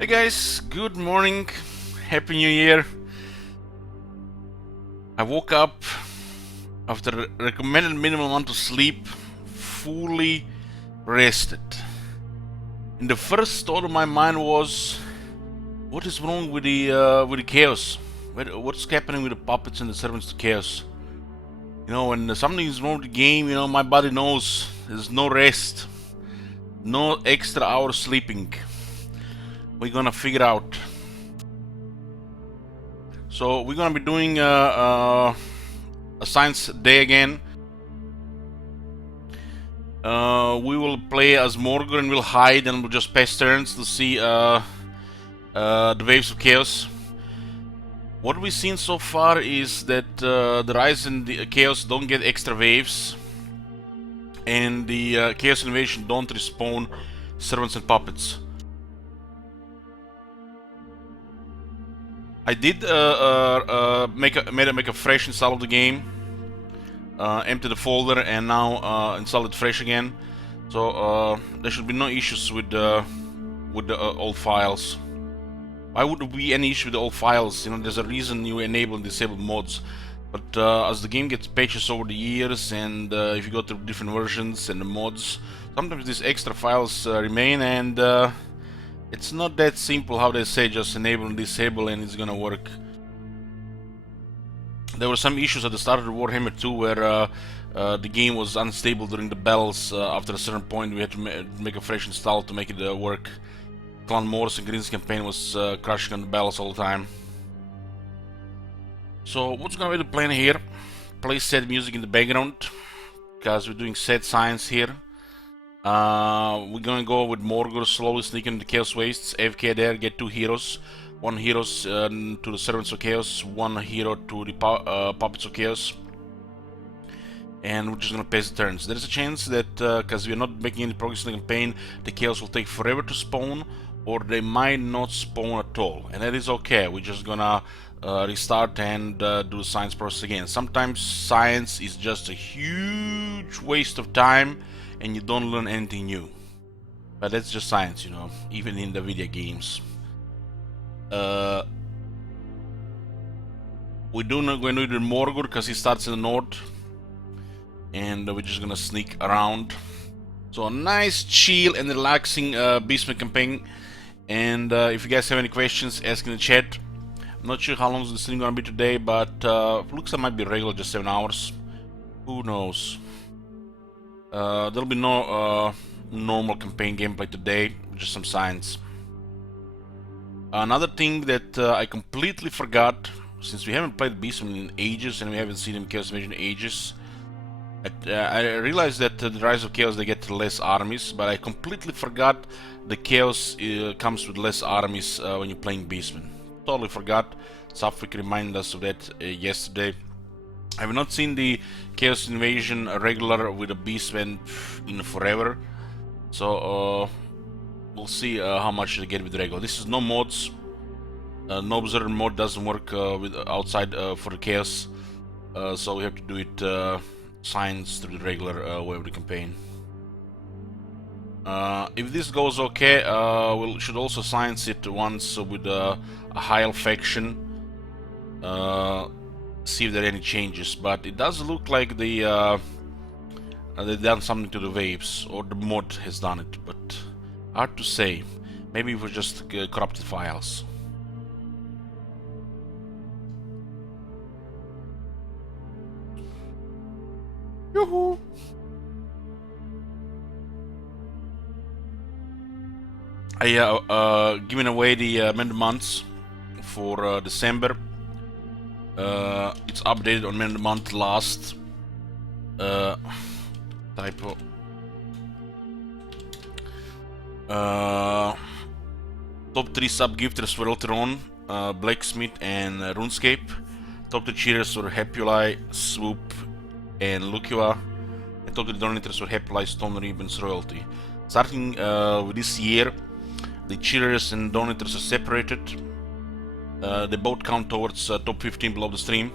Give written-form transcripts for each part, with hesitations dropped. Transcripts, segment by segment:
Hey guys, good morning, happy new year. I woke up after recommended minimum amount of sleep, fully rested. And the first thought of my mind was, what is wrong with the chaos? What's happening with the puppets and the servants to chaos? You know, when something is wrong with the game, you know, my body knows there's no rest, no extra hours sleeping. We're gonna figure out. So we're gonna be doing a science day again. We will play as Morgul and we'll hide and we'll just pass turns to see the waves of chaos. What we've seen so far is that the Rise and the Chaos don't get extra waves, and the Chaos Invasion don't respawn servants and puppets. I did make a fresh install of the game, empty the folder, and now install it fresh again. So there should be no issues with the old files. Why would there be any issue with the old files? You know, there's a reason you enable and disable mods. But as the game gets patches over the years, and if you go through different versions and the mods, sometimes these extra files remain, and it's not that simple how they say just enable and disable and it's gonna work. There were some issues at the start of the Warhammer 2 where the game was unstable during the battles. After a certain point we had to make a fresh install to make it work. Clan Morris and Green's campaign was crashing on the battles all the time. So what's gonna be the plan here? Play sad music in the background, because we're doing sad science here. We're gonna go with Morgul slowly sneaking into Chaos Wastes. AFK there, get 2 heroes. 1 hero to the Servants of Chaos, 1 hero to the Puppets of Chaos. And we're just gonna pass the turns. There's a chance that, because we're not making any progress in the campaign, the Chaos will take forever to spawn, or they might not spawn at all. And that is okay, we're just gonna restart and do the science process again. Sometimes science is just a huge waste of time and you don't learn anything new. But that's just science, you know, even in the video games. We're going to do Morgul because he starts in the north, and we're just gonna sneak around. So a nice, chill and relaxing Beastman campaign. And if you guys have any questions, ask in the chat. I'm not sure how long is the stream gonna be today, but looks like it might be regular, just 7 hours. Who knows? There'll be no normal campaign gameplay today, just some science. Another thing that I completely forgot, since we haven't played Beastman in ages and we haven't seen him Chaos Invasion in ages, I realized that the Rise of Chaos they get less armies, but I completely forgot the Chaos comes with less armies when you're playing Beastman. Totally forgot. Safwik reminded us of that yesterday. I have not seen the Chaos Invasion regular with a Beastman in forever, so we'll see how much they get with the regular. This is no mods. No Observer mode doesn't work with outside for the Chaos, so we have to do it science through the regular way of the campaign. If this goes okay, we should also science it once with a Heil faction. See if there are any changes, but it does look like they've done something to the waves, or the mod has done it, but hard to say. Maybe it was just corrupted files. Yoo-hoo! I giving away the amended months for December. It's updated on amended month last. Typo. Top 3 sub-gifters were Elteron, Blacksmith, and RuneScape. Top 2 cheerers were Hepuli, Swoop, and Lukiwa. And top 2 donators were Hepuli, Stone Ribbons, Royalty. Starting with this year, the cheerers and donators are separated. They both count towards top 15 below the stream.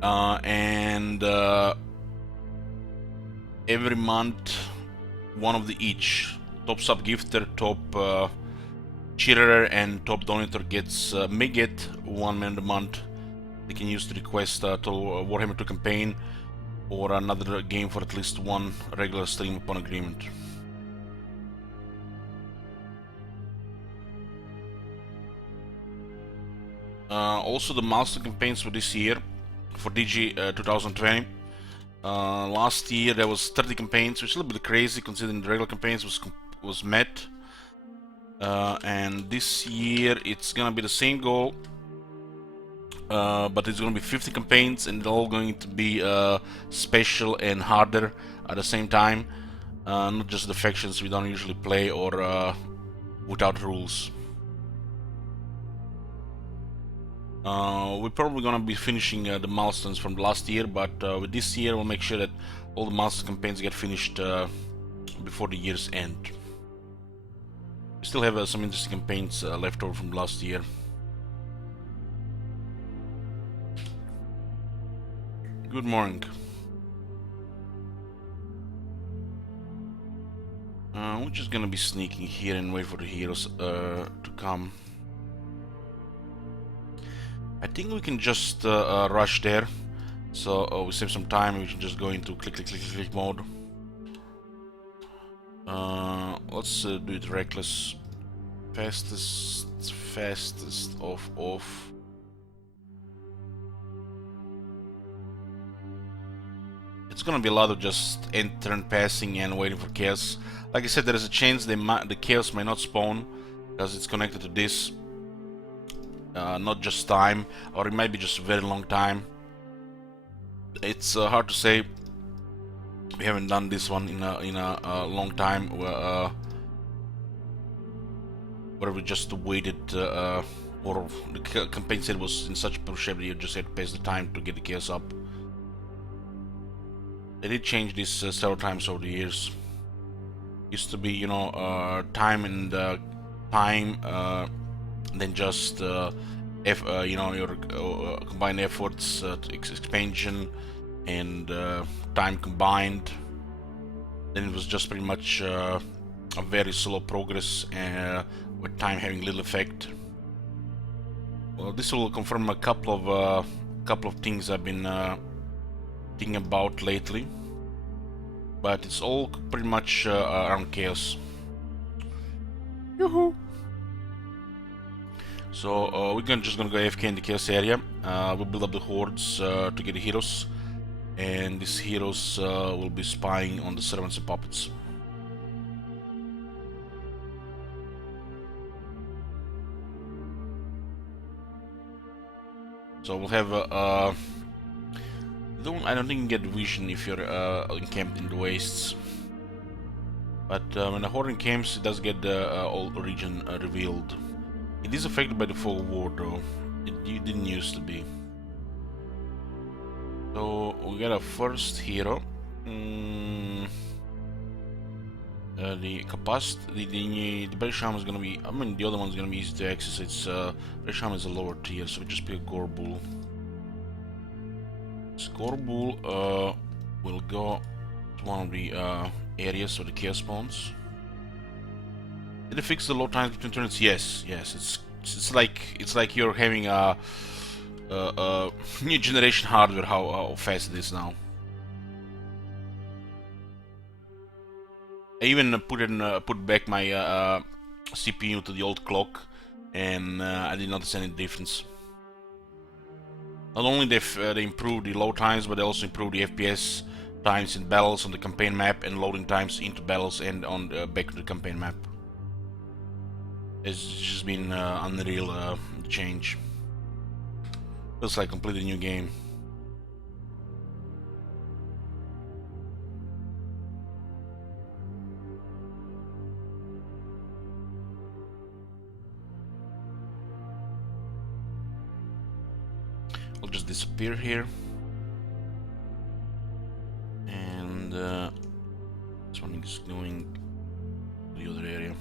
And every month, one of the each. Top sub gifter, top cheater and top donator gets may get 1 man a month. They can use to request to Warhammer 2 campaign or another game for at least one regular stream upon agreement. Also, the milestone campaigns for this year, for DG 2020. Last year there was 30 campaigns, which is a little bit crazy considering the regular campaigns was met. And this year it's gonna be the same goal, but it's gonna be 50 campaigns, and they're all going to be special and harder at the same time. Not just the factions we don't usually play or without rules. We're probably gonna be finishing the milestones from last year, but with this year we'll make sure that all the milestone campaigns get finished before the year's end. We still have some interesting campaigns left over from last year. Good morning. We're just gonna be sneaking here and wait for the heroes to come. I think we can just rush there, so we save some time. We can just go into click mode. Let's do it reckless. Fastest off. It's gonna be a lot of just end turn passing and waiting for chaos. Like I said, there is a chance the chaos may not spawn because it's connected to this. Not just time, or it might be just a very long time. It's hard to say. We haven't done this one in a long time, where we just waited, or the campaign said was in such poor shape that you just had to pass the time to get the chaos up. They did change this several times over the years. Used to be, you know, time and time, then just you know, your combined efforts, expansion, and time combined. Then it was just pretty much a very slow progress, with time having little effect. Well, this will confirm a couple of things I've been thinking about lately, but it's all pretty much around chaos. Yoo-hoo! So we're just gonna go AFK in the chaos area. We'll build up the hordes to get the heroes, and these heroes will be spying on the servants and puppets. So we'll have I don't think you can get vision if you're encamped in the wastes. But when the horde encamps, it does get the old region revealed. It is affected by the fog of war, though. It didn't used to be. So we got a first hero. The capacity, the Beresham is gonna be. I mean, the other one's gonna be easy to access. It's Beresham is a lower tier, so we just pick a Gorbul. This Gorbul will go to one of the areas where the chaos spawns. Did it fix the load times between turns? Yes. It's like you're having a new generation hardware. How fast it is now. I even put back my CPU to the old clock, and I did not see any difference. Not only they improved the load times, but they also improved the FPS times in battles on the campaign map and loading times into battles and on back to the campaign map. It's just been unreal change. Feels like a completely new game. I'll just disappear here, and this one is going to the other area.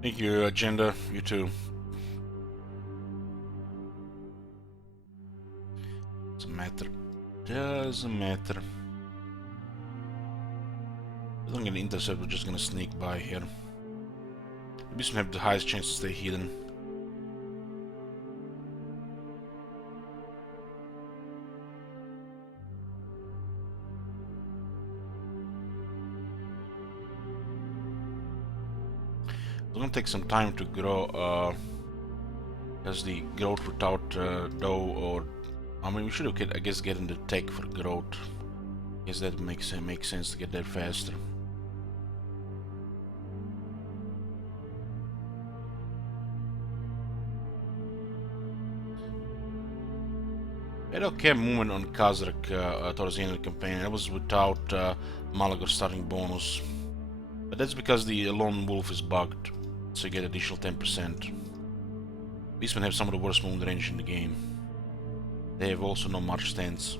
Thank you, Agenda. You too. Doesn't matter. Doesn't matter. I don't get an intercept, we're just gonna sneak by here. The Beastmen have the highest chance to stay hidden. It's gonna take some time to grow, as the growth without dough, or I mean, we should have, I guess, getting the tech for growth. I guess that makes sense to get that faster. Had okay movement on Kazrak towards the end of the campaign. That was without Malagor starting bonus. But that's because the Lone Wolf is bugged, so you get additional 10%. Beastmen have some of the worst movement range in the game. They have also no march stance,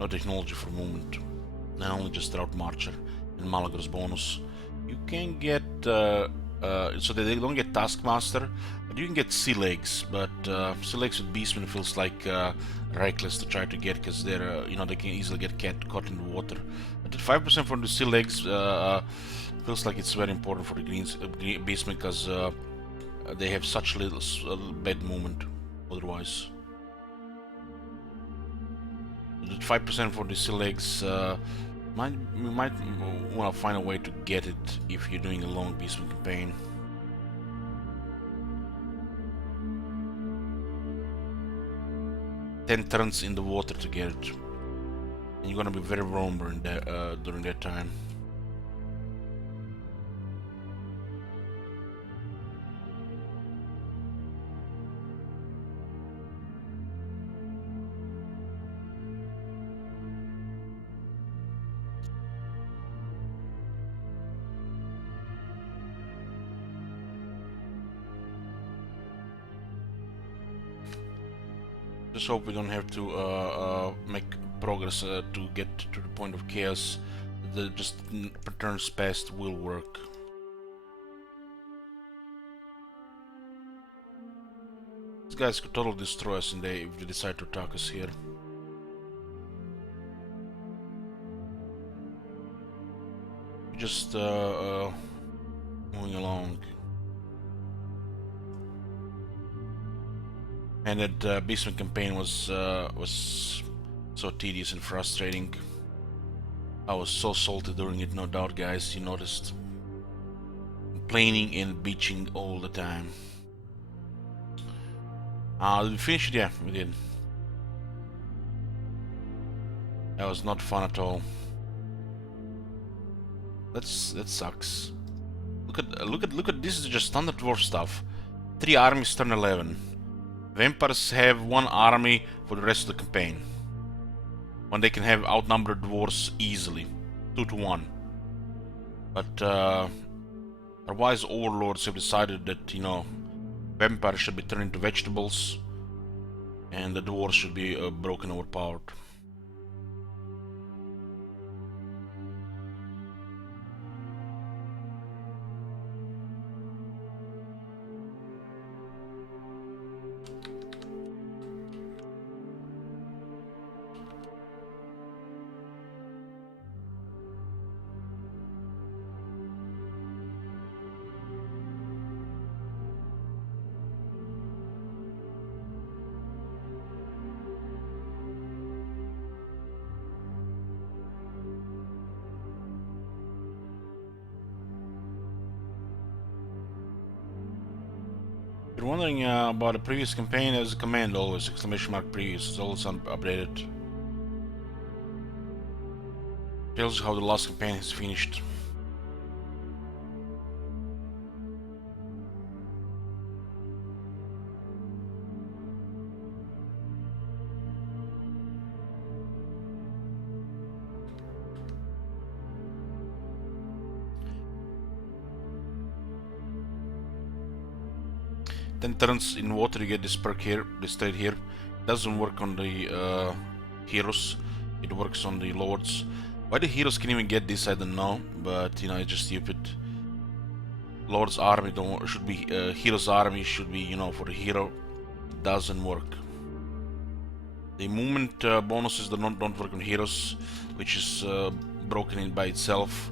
no technology for movement, and only just Drought Marcher and Malagor's bonus. You can get, so they don't get Taskmaster, but you can get Sea Legs, but Sea Legs with Beastmen feels like reckless to try to get, because they're, they can easily get caught in the water. But at 5% from the Sea Legs feels like it's very important for the Beastmen, because they have such little bad movement otherwise. The 5% for the Sea Legs, we might want to find a way to get it if you're doing a long Beastman campaign. Ten turns in the water to get it, and you're gonna be very vulnerable during that time. Just hope we don't have to make progress to get to the point of chaos. Just turns past will work. These guys could totally destroy us if they decide to attack us here. Just moving along. And that Beastman campaign was so tedious and frustrating. I was so salty during it, no doubt, guys. You noticed. Complaining and bitching all the time. Did we finish it? Yeah, we did. That was not fun at all. That sucks. Look at this is just standard dwarf stuff. 3 armies turn 11. Vampires have 1 army for the rest of the campaign, when they can have outnumbered dwarves easily, 2 to 1. But our wise overlords have decided that, vampires should be turned into vegetables, and the dwarves should be broken overpowered. If you're wondering about the previous campaign, there's a command always, !previous, it's always updated. Tells you how the last campaign is finished. Then turns in water, you get this perk here, this trade here. It doesn't work on the heroes, it works on the lords. Why the heroes can even get this, I don't know, but it's just stupid. Lord's army don't should be hero's army should be, you know, for the hero. It doesn't work. The movement bonuses don't work on heroes, which is broken in by itself,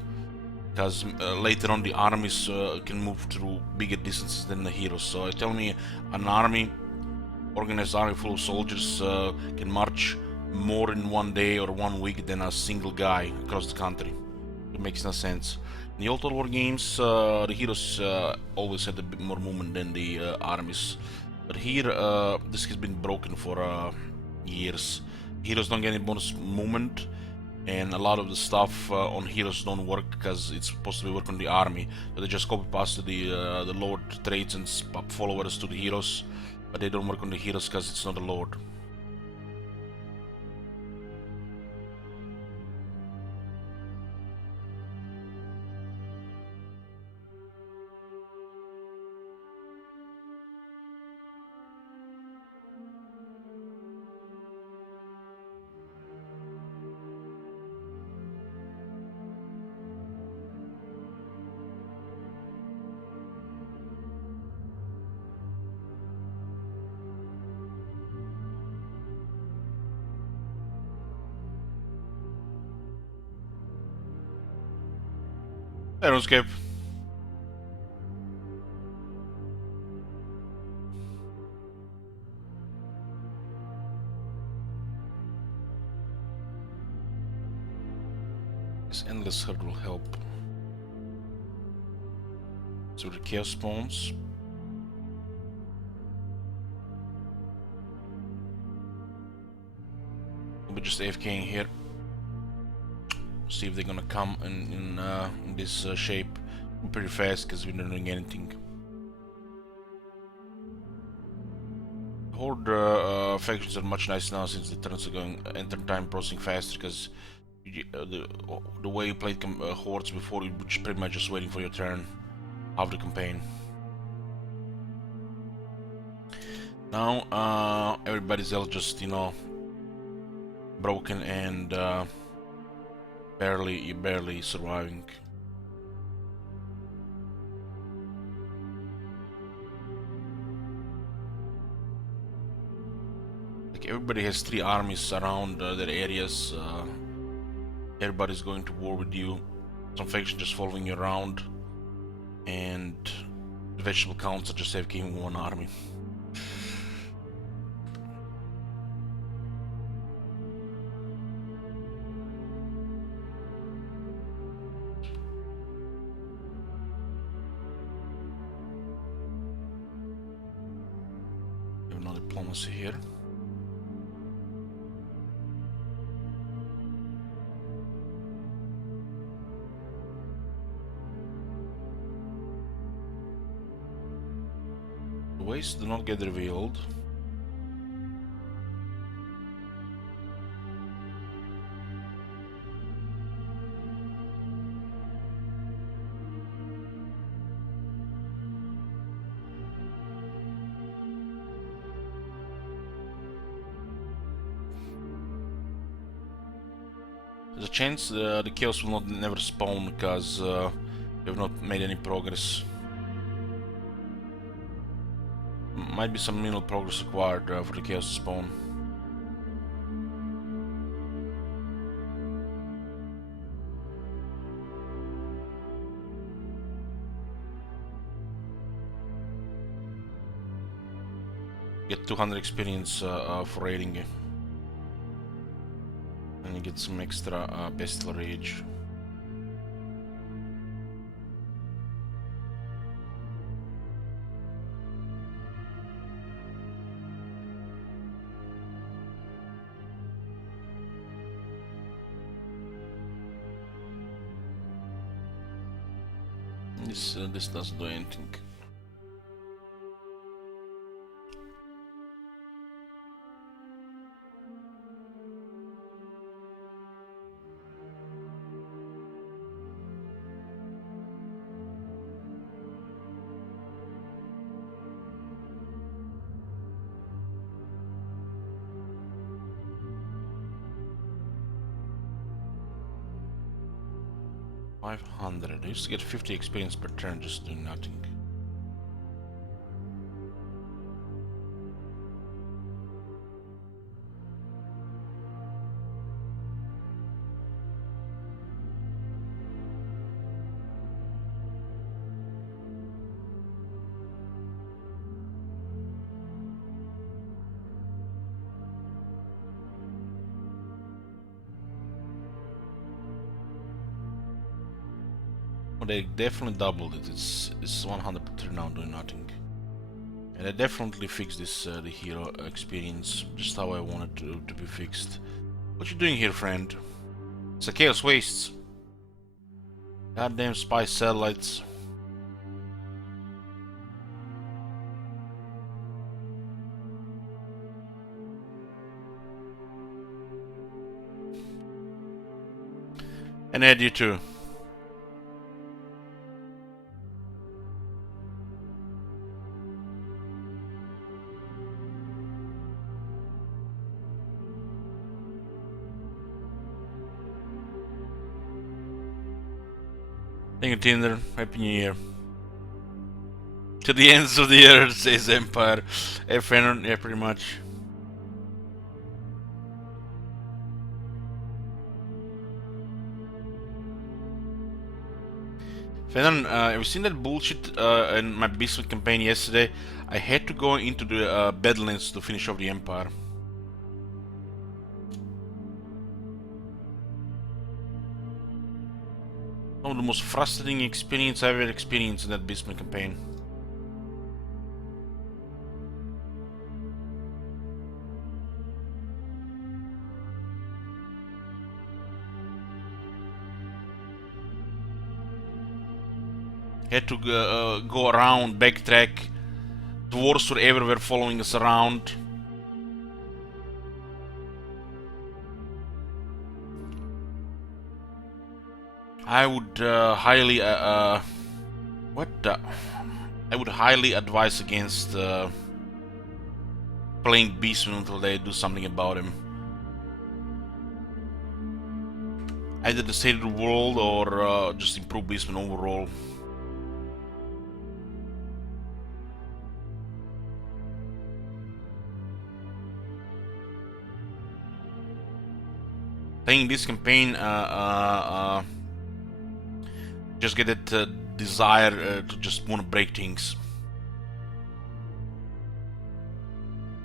because later on the armies can move through bigger distances than the heroes. So tell me, an army, organized army full of soldiers, can march more in one day or 1 week than a single guy across the country. It makes no sense. In the old Total War games, the heroes always had a bit more movement than the armies. But here, this has been broken for years. Heroes don't get any bonus movement, and a lot of the stuff on heroes don't work because it's supposed to be work on the army. So they just copy paste the Lord traits and followers to the heroes, but they don't work on the heroes because it's not a Lord. RuneScape. This endless herd will help. So the chaos spawns. We'll just AFKing here. See if they're gonna come in this shape pretty fast because we're not doing anything. Horde factions are much nicer now since the turns are going enter time processing faster, because the way you played hordes before, you were pretty much just waiting for your turn of the campaign. Now everybody's else just, you know, broken and barely surviving. Like, everybody has 3 armies around their areas. Everybody's going to war with you. Some factions just following you around, and the vegetable counts are just AFKing one army. Diplomacy here. The wastes do not get revealed. There's a chance the chaos will never spawn because we have not made any progress. Might be some minimal progress required for the chaos to spawn. Get 200 experience for raiding it. And you get some extra bestial rage. This doesn't do anything. 500. I used to get 50 experience per turn just doing nothing. Oh, they definitely doubled it. It's 100 per turn now doing nothing. And I definitely fixed this the hero experience just how I wanted to be fixed. What you doing here, friend? It's a Chaos Wastes. Goddamn spy satellites. And Ed, you too. Thank you, Tinder. Happy New Year. To the ends of the earth, says Empire. FN, yeah, pretty much. Fenon, have you seen that bullshit in my Beastman campaign yesterday? I had to go into the Badlands to finish off the Empire. One of the most frustrating experience I've ever experienced in that Beastman campaign. Had to go around, backtrack. Dwarves were everywhere following us around. I would highly I would highly advise against playing Beastman until they do something about him. Either the state of the world or just improve Beastman overall. Playing this campaign just get that desire to just want to break things.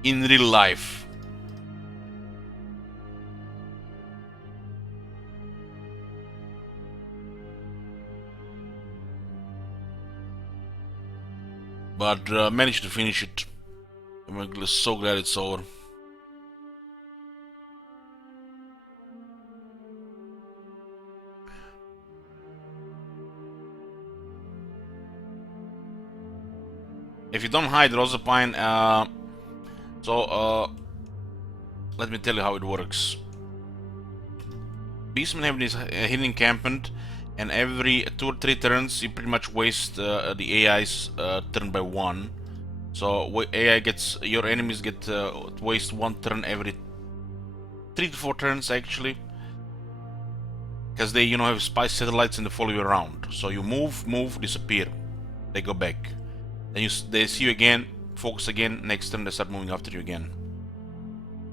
In real life. But managed to finish it. I'm so glad it's over. If you don't hide Rosapine, let me tell you how it works. Beastmen have this hidden encampment, and every 2 or 3 turns you pretty much waste the AI's turn by 1. So AI gets, your enemies get waste 1 turn every 3 to 4 turns actually, because they have spy satellites and they follow you around. So you move, disappear, they go back. Then they see you again, focus again, next turn they start moving after you again.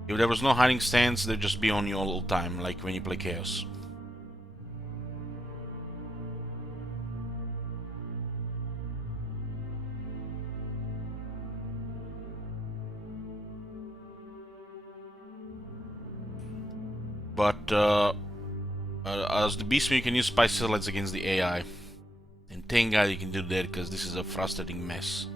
If there was no hiding stance, they'd just be on you all the time, like when you play Chaos. But as the Beastman, you can use spy satellites against the AI. And thank God you can do that, because this is a frustrating mess.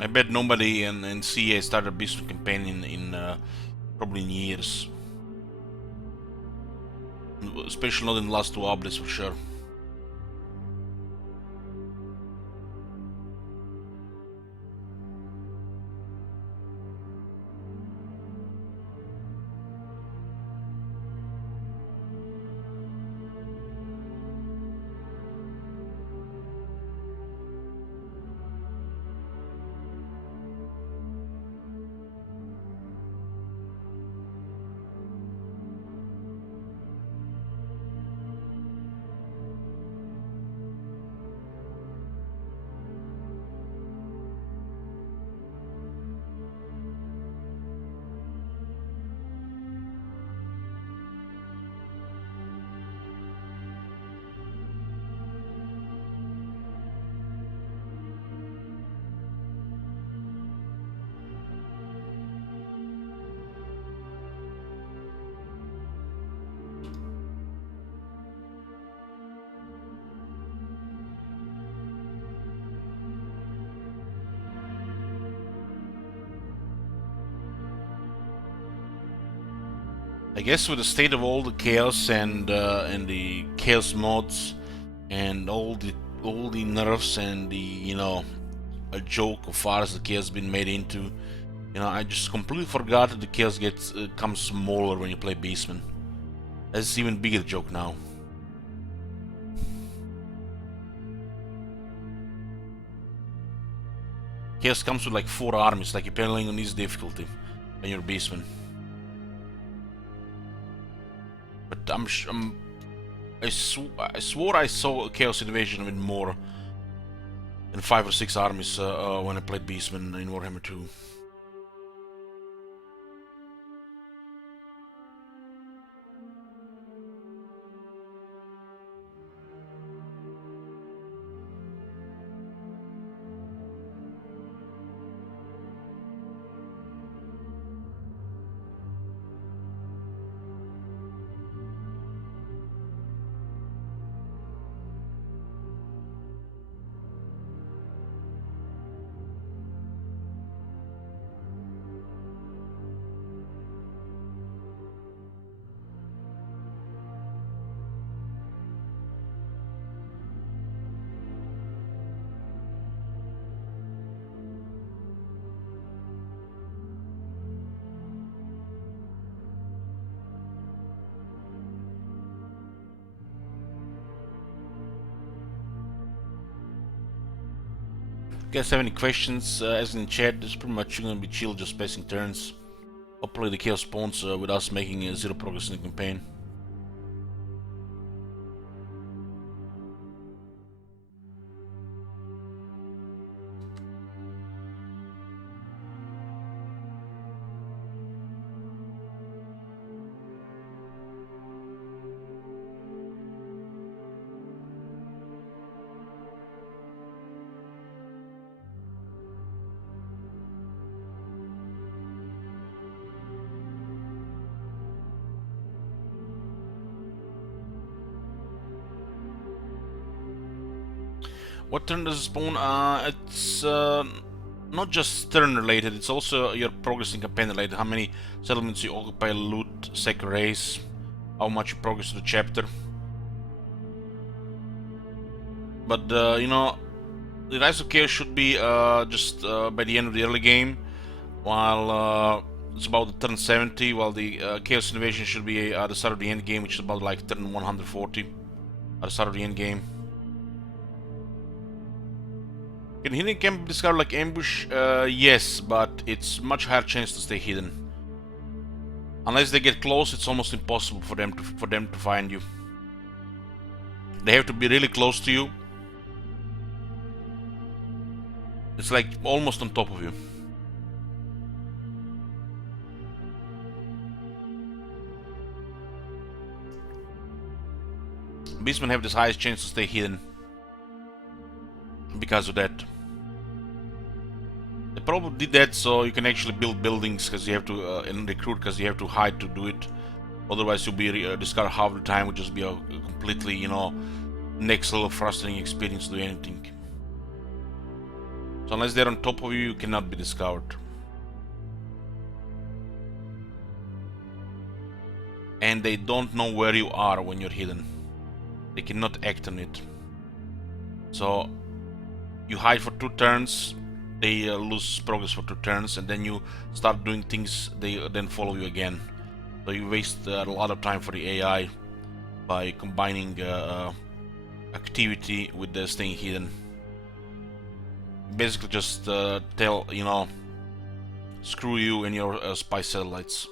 I bet nobody in CA started a Beastman campaign in probably in years. Especially not in the last 2 oblis for sure. I guess with the state of all the chaos and the chaos mods and all the nerfs and the a joke of far as the chaos has been made into, I just completely forgot that the chaos gets comes smaller when you play Beastman. That's even bigger joke now. Chaos comes with like 4 armies, like you're playing on easy difficulty when you're Beastman. But I swore I saw Chaos Invasion with more than 5 or 6 armies when I played Beastman in Warhammer 2. If you guys have any questions, as in chat, it's pretty much gonna be chill, just passing turns. Hopefully the chaos spawns with us making 0 progress in the campaign. What turn does it spawn? It's not just turn related, it's also your progress in campaign related. How many settlements you occupy, loot, sec race, how much you progress to the chapter. But the Rise of Chaos should be just by the end of the early game, while it's about the turn 70, while the Chaos Invasion should be at the start of the end game, which is about like turn 140 at the start of the end game. Can hidden camp be discovered like ambush? Yes, but it's much higher chance to stay hidden. Unless they get close, it's almost impossible for them to find you. They have to be really close to you. It's like almost on top of you. Beastmen have this highest chance to stay hidden because of that. They probably did that so you can actually build buildings because you have to and recruit because you have to hide to do it. Otherwise, you'll be discovered half the time, which just be a completely next level frustrating experience to do anything. So unless they're on top of you, you cannot be discovered. And they don't know where you are when you're hidden. They cannot act on it. So you hide for 2 turns, they lose progress for 2 turns, and then you start doing things, they then follow you again. So you waste a lot of time for the AI by combining activity with the staying hidden. Basically just tell, screw you and your spy satellites.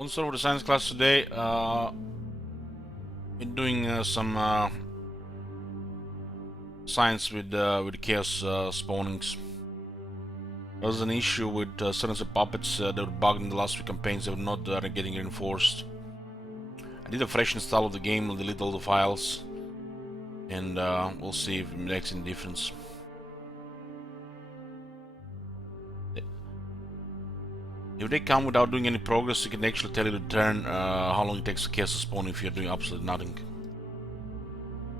Also for the science class today, been doing some science with chaos spawnings. There was an issue with certain puppets that were bugged in the last few campaigns that were not getting reinforced. I did a fresh install of the game, I'll delete all the files, and we'll see if it makes any difference. If they come without doing any progress, it can actually tell you to turn how long it takes the chaos to spawn if you're doing absolutely nothing.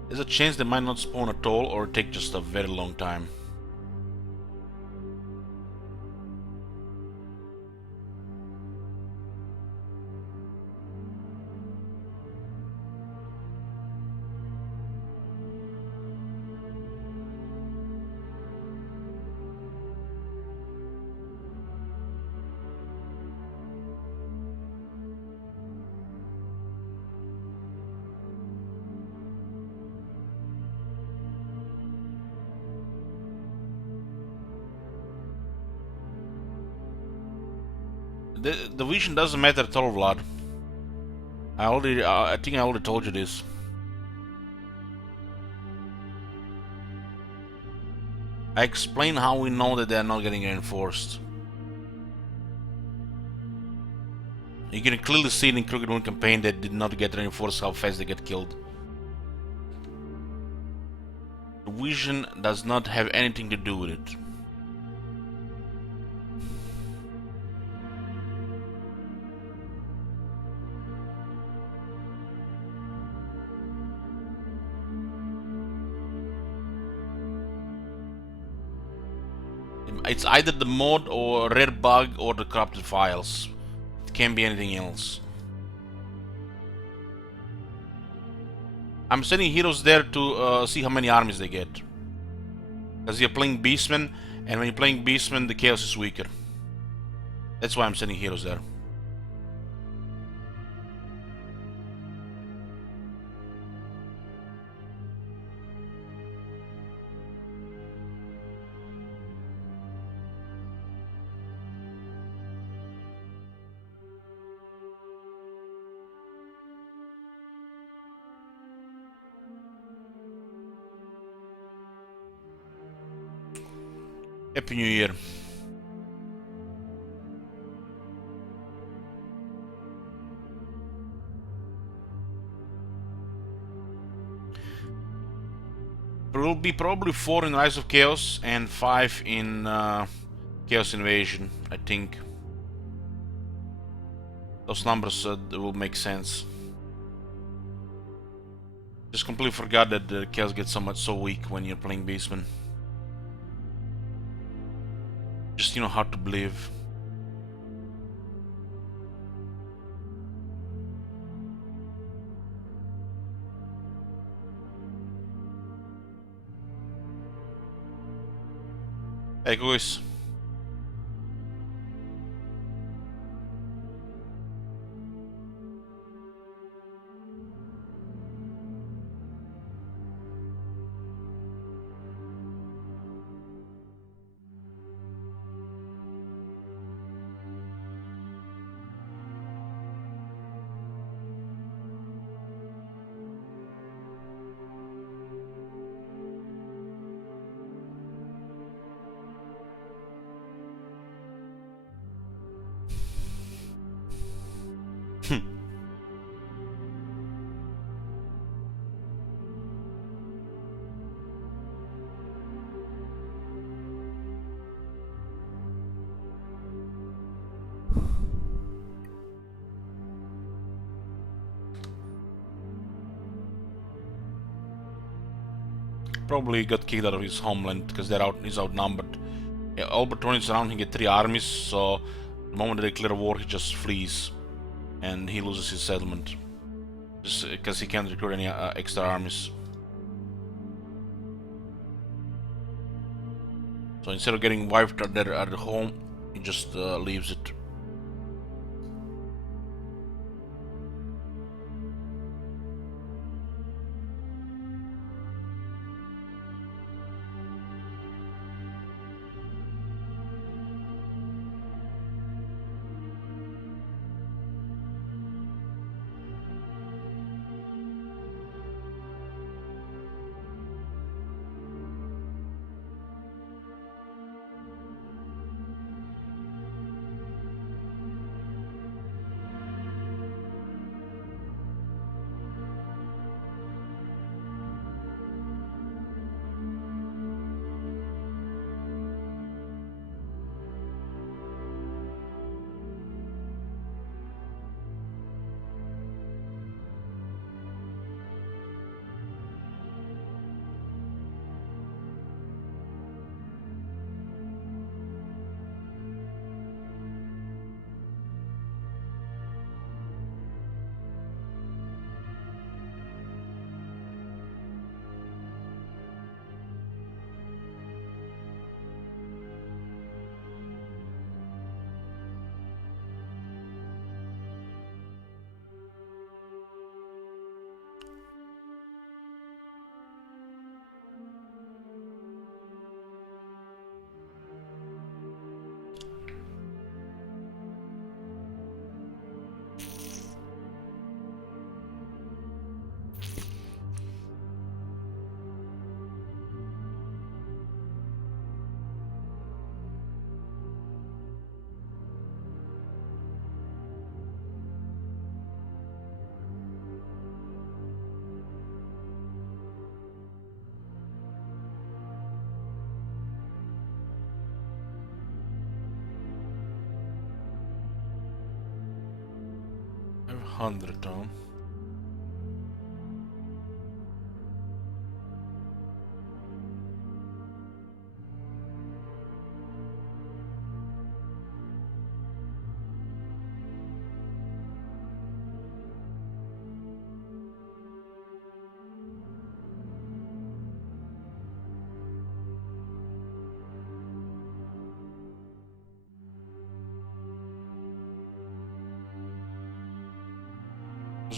There's a chance they might not spawn at all or take just a very long time. The vision doesn't matter at all, Vlad. I think I already told you this. I explained how we know that they are not getting reinforced. You can clearly see in Crooked Moon campaign that did not get reinforced how fast they get killed. The vision does not have anything to do with it. It's either the mod or rare bug or the corrupted files. It can't be anything else. I'm sending heroes there to see how many armies they get. Because you're playing Beastmen, and when you're playing Beastmen, the chaos is weaker. That's why I'm sending heroes there. Happy New Year. There will be probably 4 in Rise of Chaos and 5 in Chaos Invasion, I think. Those numbers will make sense. Just completely forgot that the Chaos gets so weak when you're playing Beastman. Just, you know, hard to believe. Hey guys. Probably got kicked out of his homeland because he's outnumbered. Yeah, Albert turns around, he get 3 armies, so the moment they declare war, he just flees. And he loses his settlement. Just because he can't recruit any extra armies. So instead of getting wiped at their home, he just leaves it. 100, huh?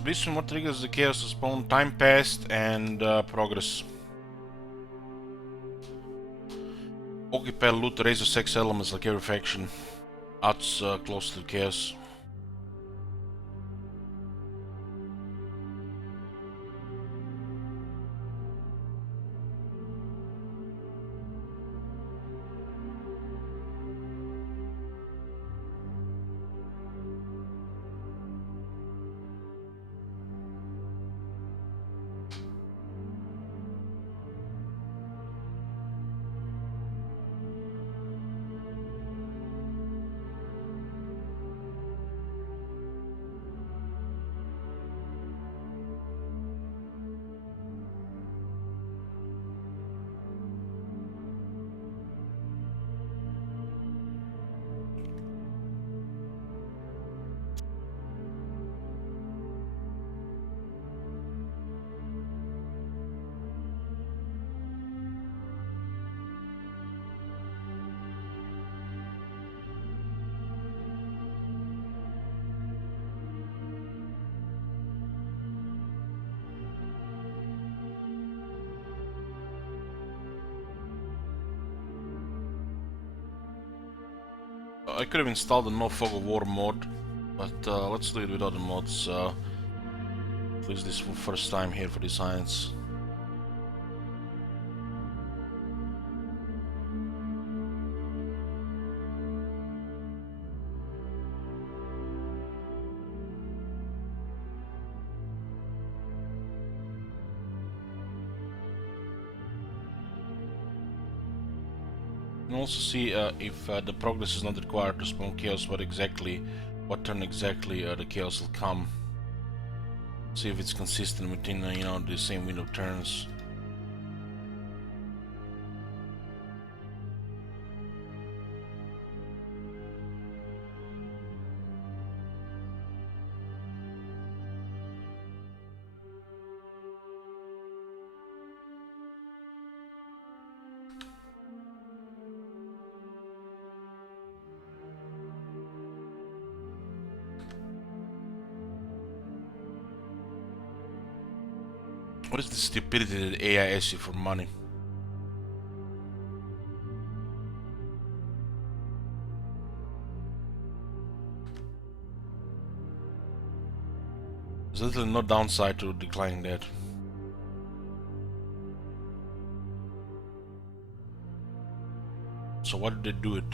Based on what triggers the chaos spawn, time passed and progress. Occupy loot razor sex elements like every faction. Odds close to chaos. I could have installed a No Fog of War mod, but let's do it without the mods. At least this first time here for the science. You can also see if the progress is not required to spawn chaos, what turn exactly the chaos will come. See if it's consistent within the same window of turns. What is the stupidity that AI asks you for money? There's literally no downside to declining that. So why did they do it?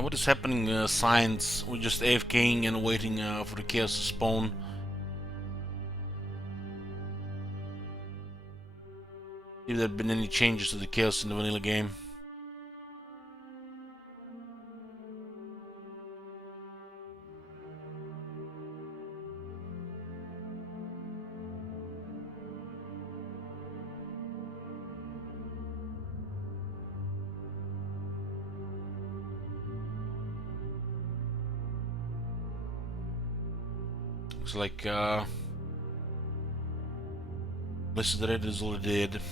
What is happening, Science? We're just AFKing and waiting for the chaos to spawn. If there have been any changes to the chaos in the vanilla game. Looks like Blizzard Red is already dead.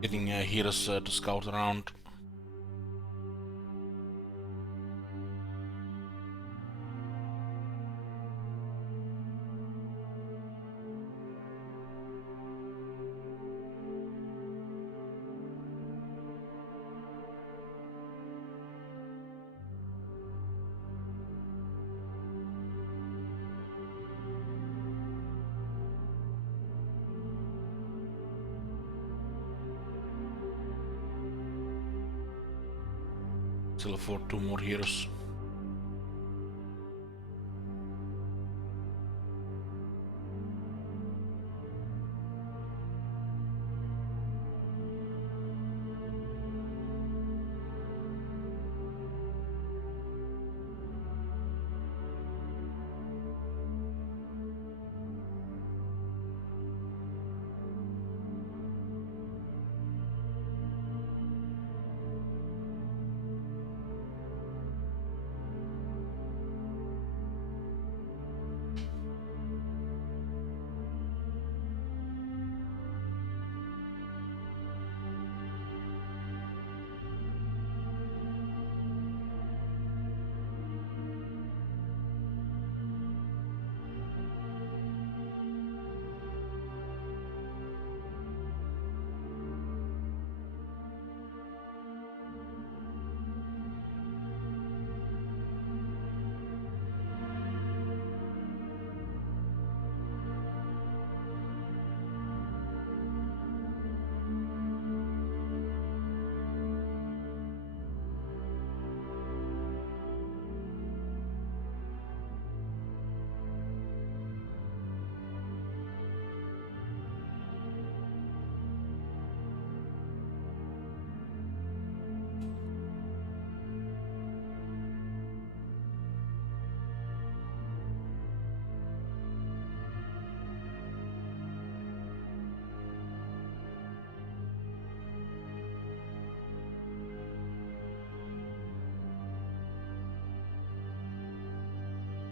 Getting heroes to scout around. Still afford 2 more heroes.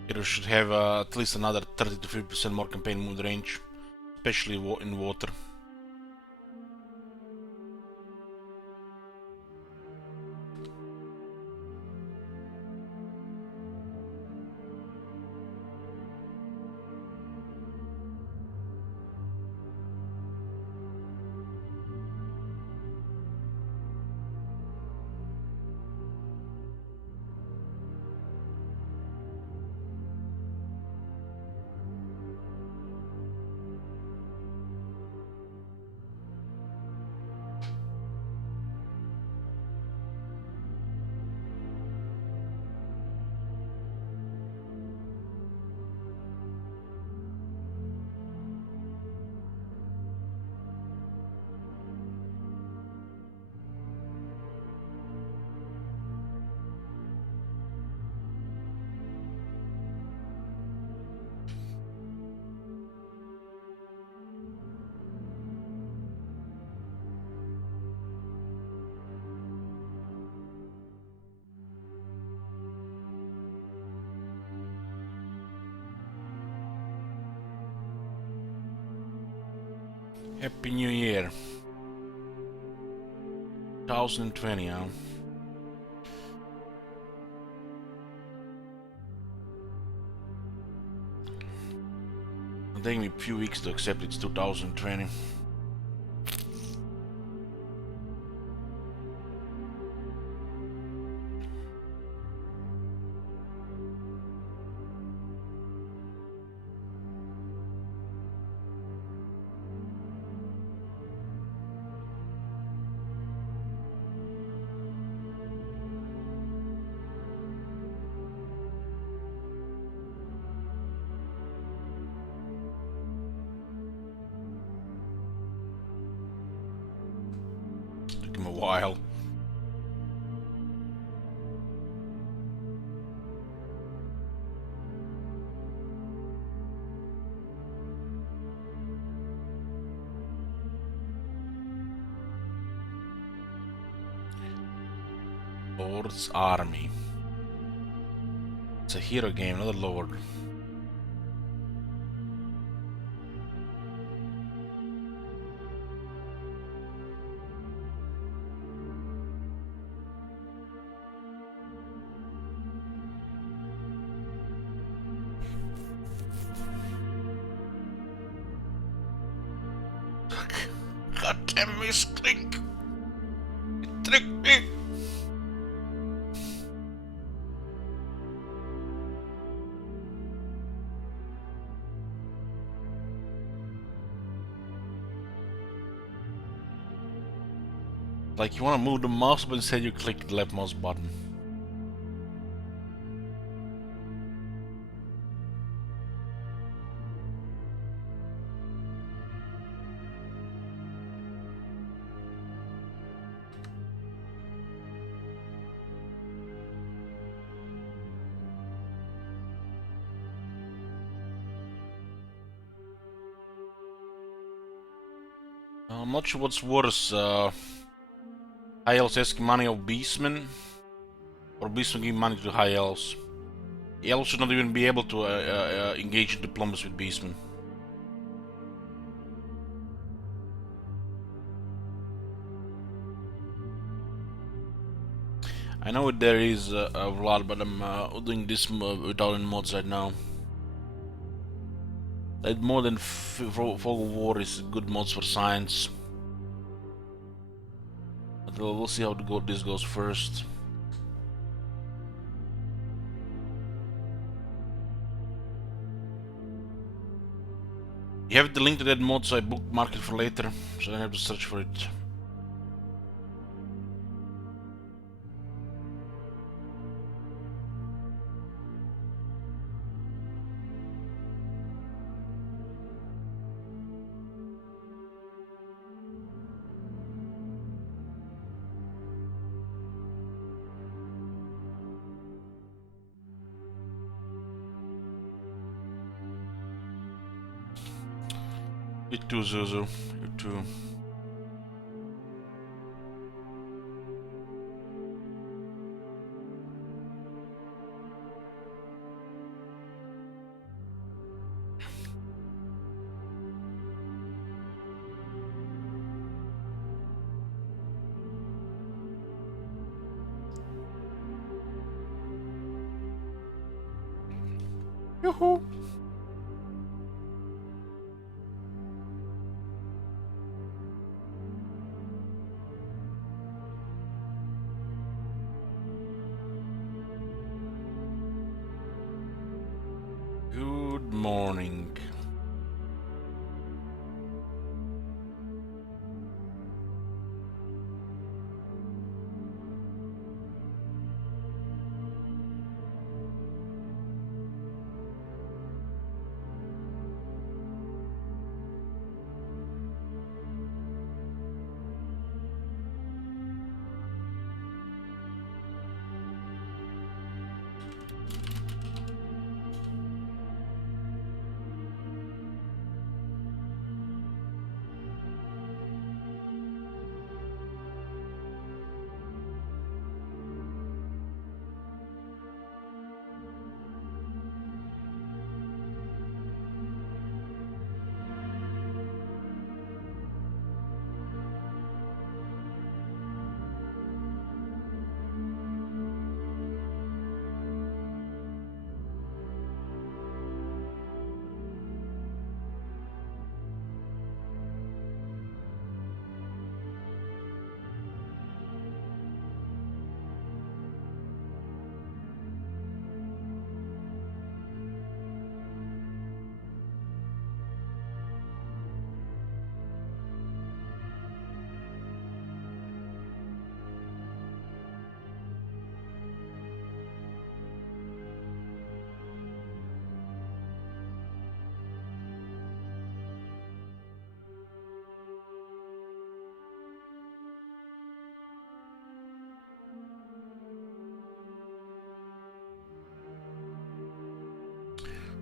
Heroes should have at least another 30 to 50% more campaign mood range, especially in water. Happy New Year. 2020, huh? It'll take me a few weeks to accept it's 2020. Took him a while. Lord's Army. It's a hero game, not a Lord. God damn misclick! It tricked me! Like you wanna move the mouse, but instead you click the left mouse button. I'm not sure what's worse, High Elves asking money of Beastmen, or Beastmen giving money to High Elves. The Elves should not even be able to engage in diplomacy with Beastmen. I know there is a lot, but I'm doing this without any mods right now. Like more than Fog of War is good mods for science. But we'll see how this goes first. You have the link to that mod, so I bookmark it for later, so I don't have to search for it. You too, Zuzu. You too. Yoo-hoo! Good morning.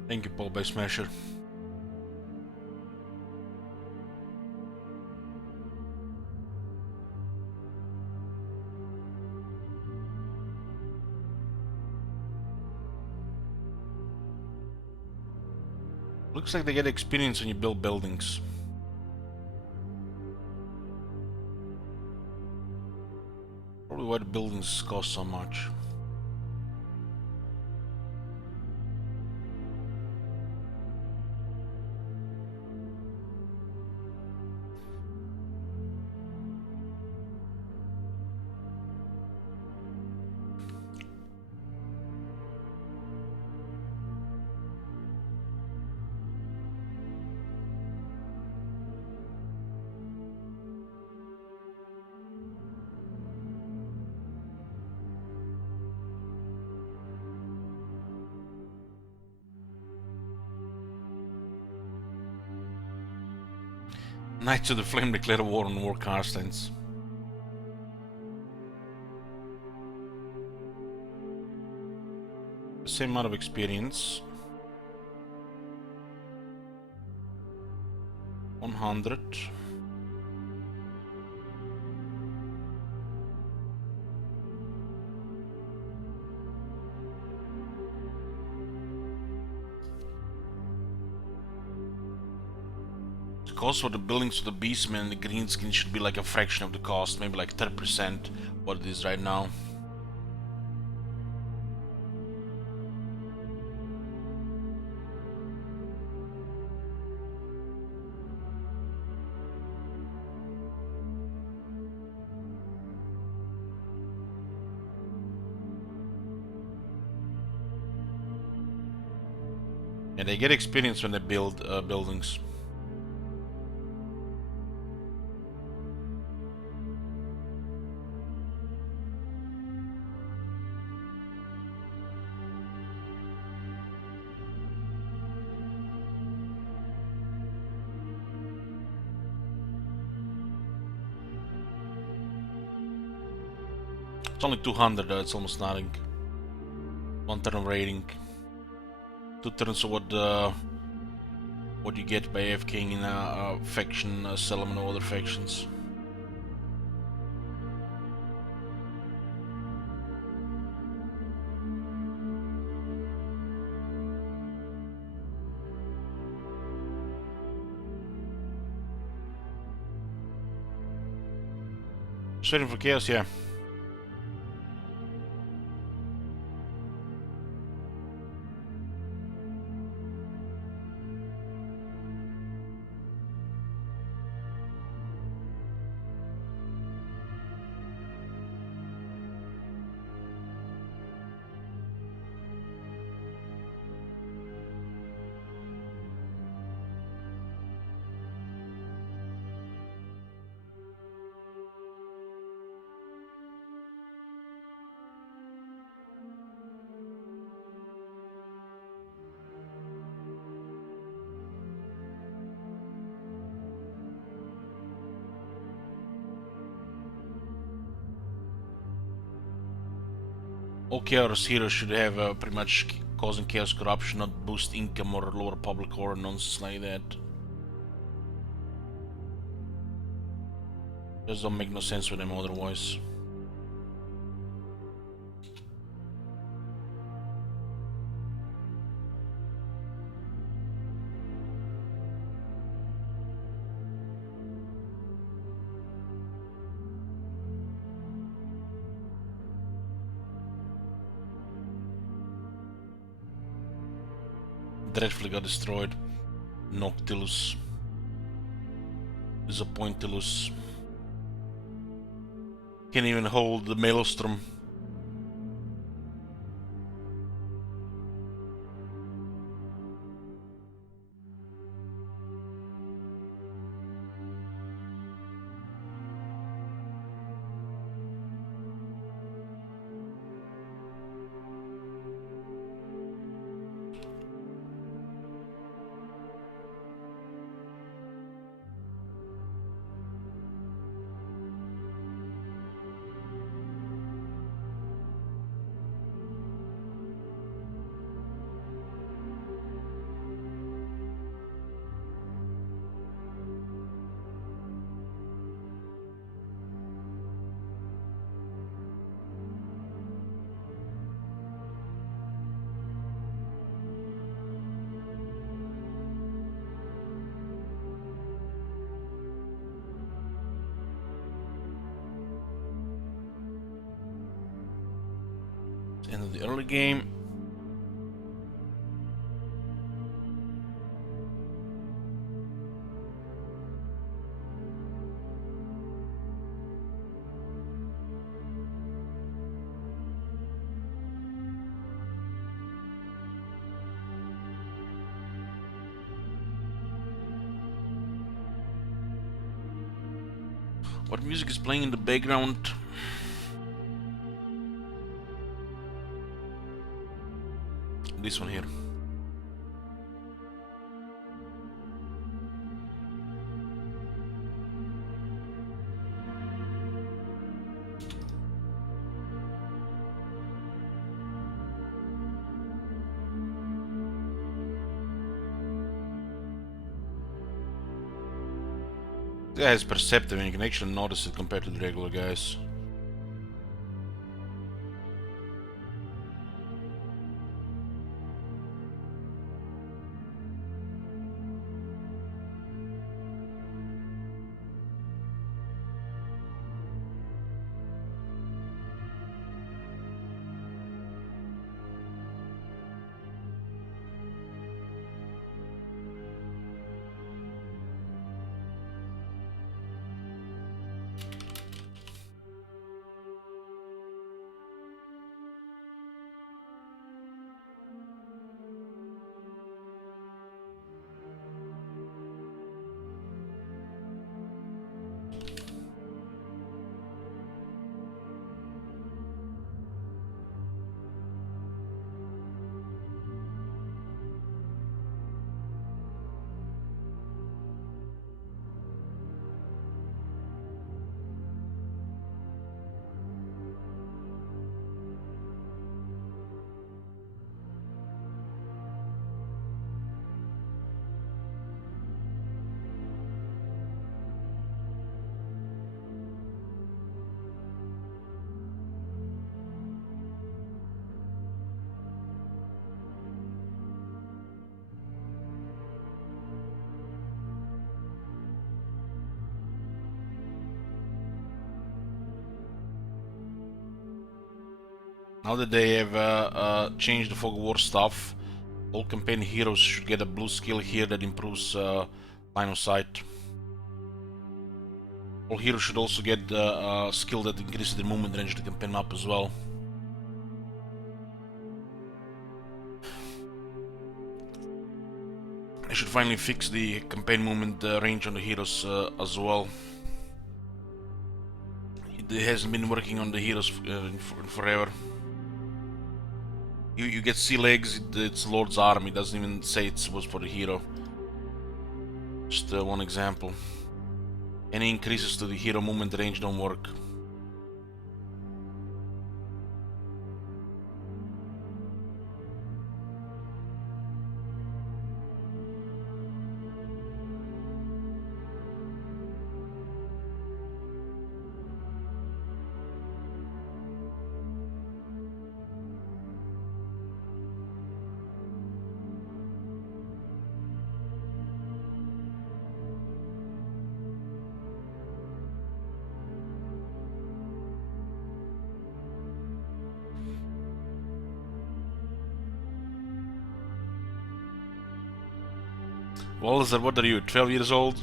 Thank you, Paul by Smasher. Looks like they get experience when you build buildings. Probably why the buildings cost so much. Knights of the Flame declare war on War Carstens. The same amount of experience. 100. The cost for the buildings for the Beastmen and the Greenskin should be like a fraction of the cost, maybe like 30% what it is right now. And they get experience when they build buildings. It's only 200 though, it's almost nothing. 1 turn of raiding. 2 turns of what you get by AFKing in a faction, Solomon or other factions. Just waiting for chaos, yeah. All chaos heroes should have pretty much causing chaos corruption, not boost income or lower public or nonsense like that. Just don't make no sense with them otherwise. Dreadfully got destroyed. Noctilus. Disappointilus. Can't even hold the Maelstrom. End of the early game. What music is playing in the background? This one here. This guy is perceptive and you can actually notice it compared to the regular guys. Now that they have changed the fog of war stuff, all campaign heroes should get a blue skill here that improves line of sight. All heroes should also get a skill that increases the movement range of the campaign map as well. They should finally fix the campaign movement range on the heroes as well. It hasn't been working on the heroes in forever. You get sea legs, it's Lord's arm, it doesn't even say it was for the hero. Just one example. Any increases to the hero movement range don't work. Walzer, what are you, 12 years old?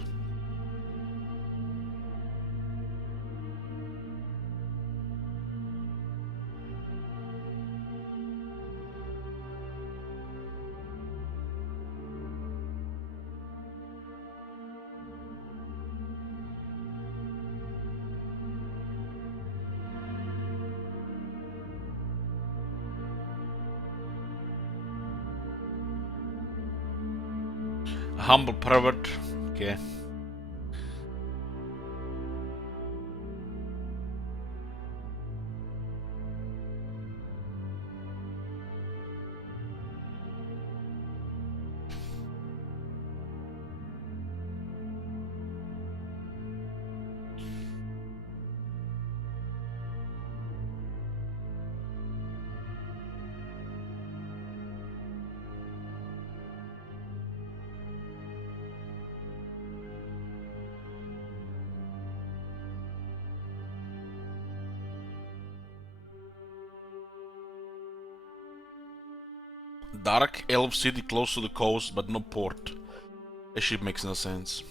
A humble pervert. Okay. Dark Elf City close to the coast, but no port. That shit makes no sense.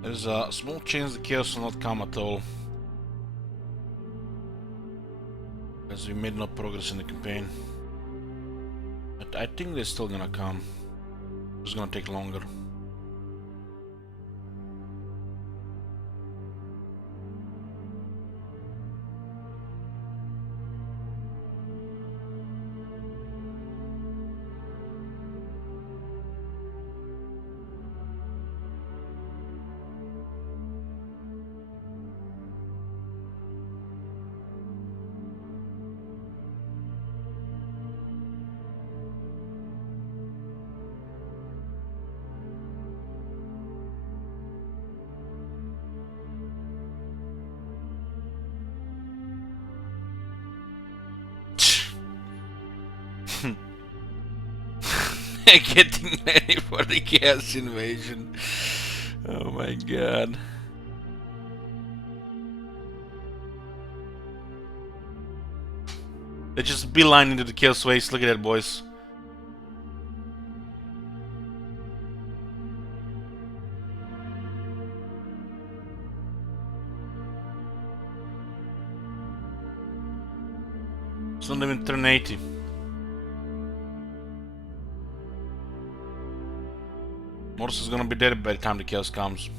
There's a small chance the chaos will not come at all, as we made no progress in the campaign. But I think they're still gonna come. It's gonna take longer. Getting ready for the chaos invasion. Oh my god. They just beeline into the chaos waste. Look at that, boys. It's not even turn 80. Morse is gonna be dead by the time the chaos comes.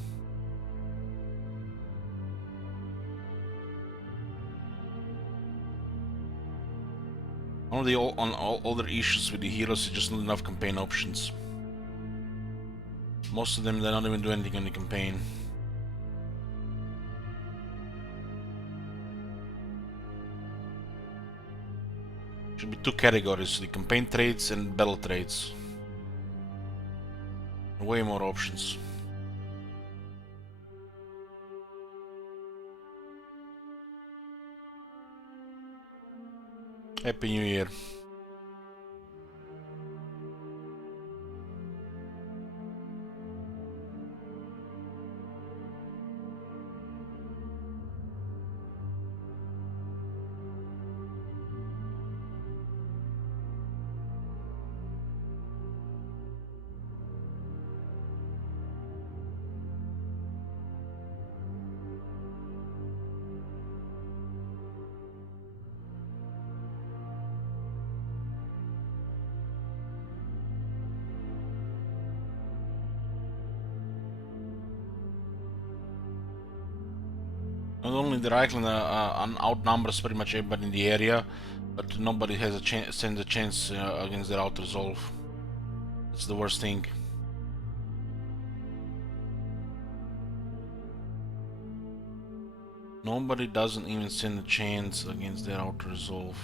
One of the all other issues with the heroes is just not enough campaign options. Most of them, they don't even do anything in the campaign. Should be two categories, the campaign trades and battle trades. Way more options. Happy New Year. Not only the Reichland outnumbers pretty much everybody in the area, but nobody has a stands a chance against their out resolve. That's the worst thing. Nobody doesn't even stand a chance against their out resolve.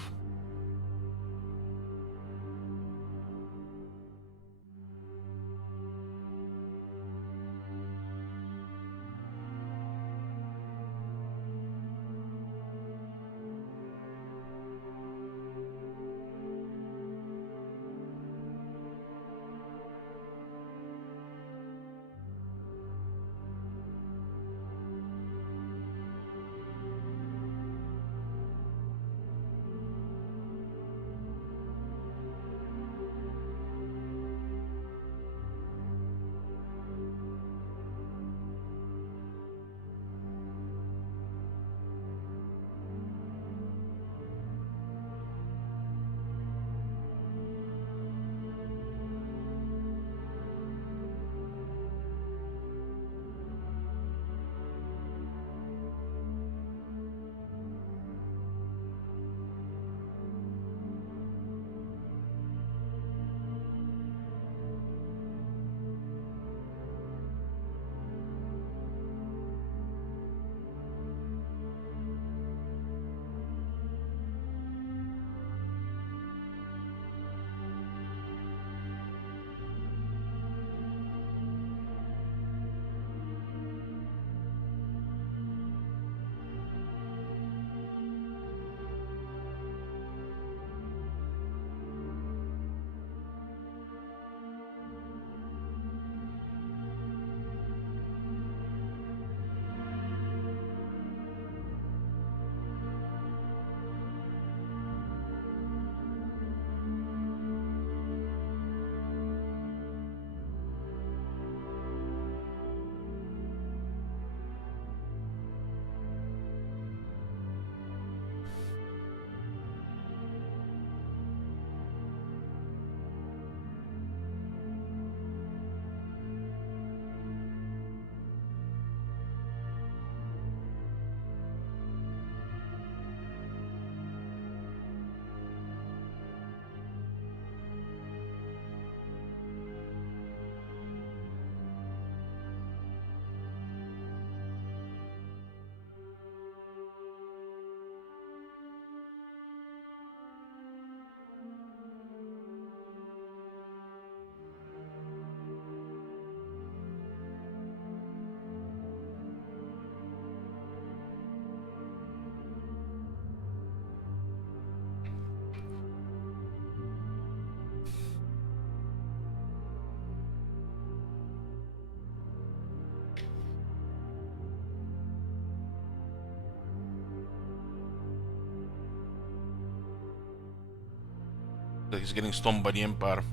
that he's getting stomped by the Empire.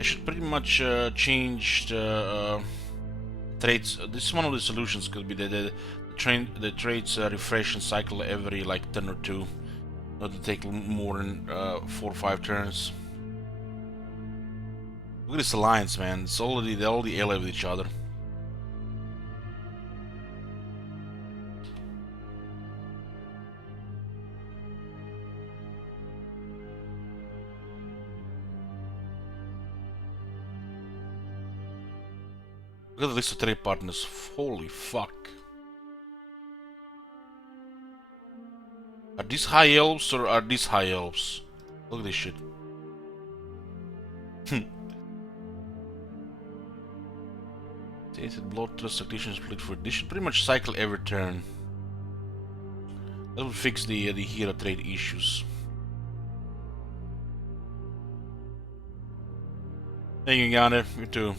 I should pretty much change the traits. This is one of the solutions. Could be the traits refresh and cycle every like turn or two, not to take more than 4 or 5 turns. Look at this alliance, man. It's already they're already allied with each other. Look at the list of trade partners. Holy fuck. Are these high elves or are these high elves? Look at this shit. Tainted Blood Trust Tactician split for this should pretty much cycle every turn. That will fix the hero trade issues. Thank you, Ghana. You too.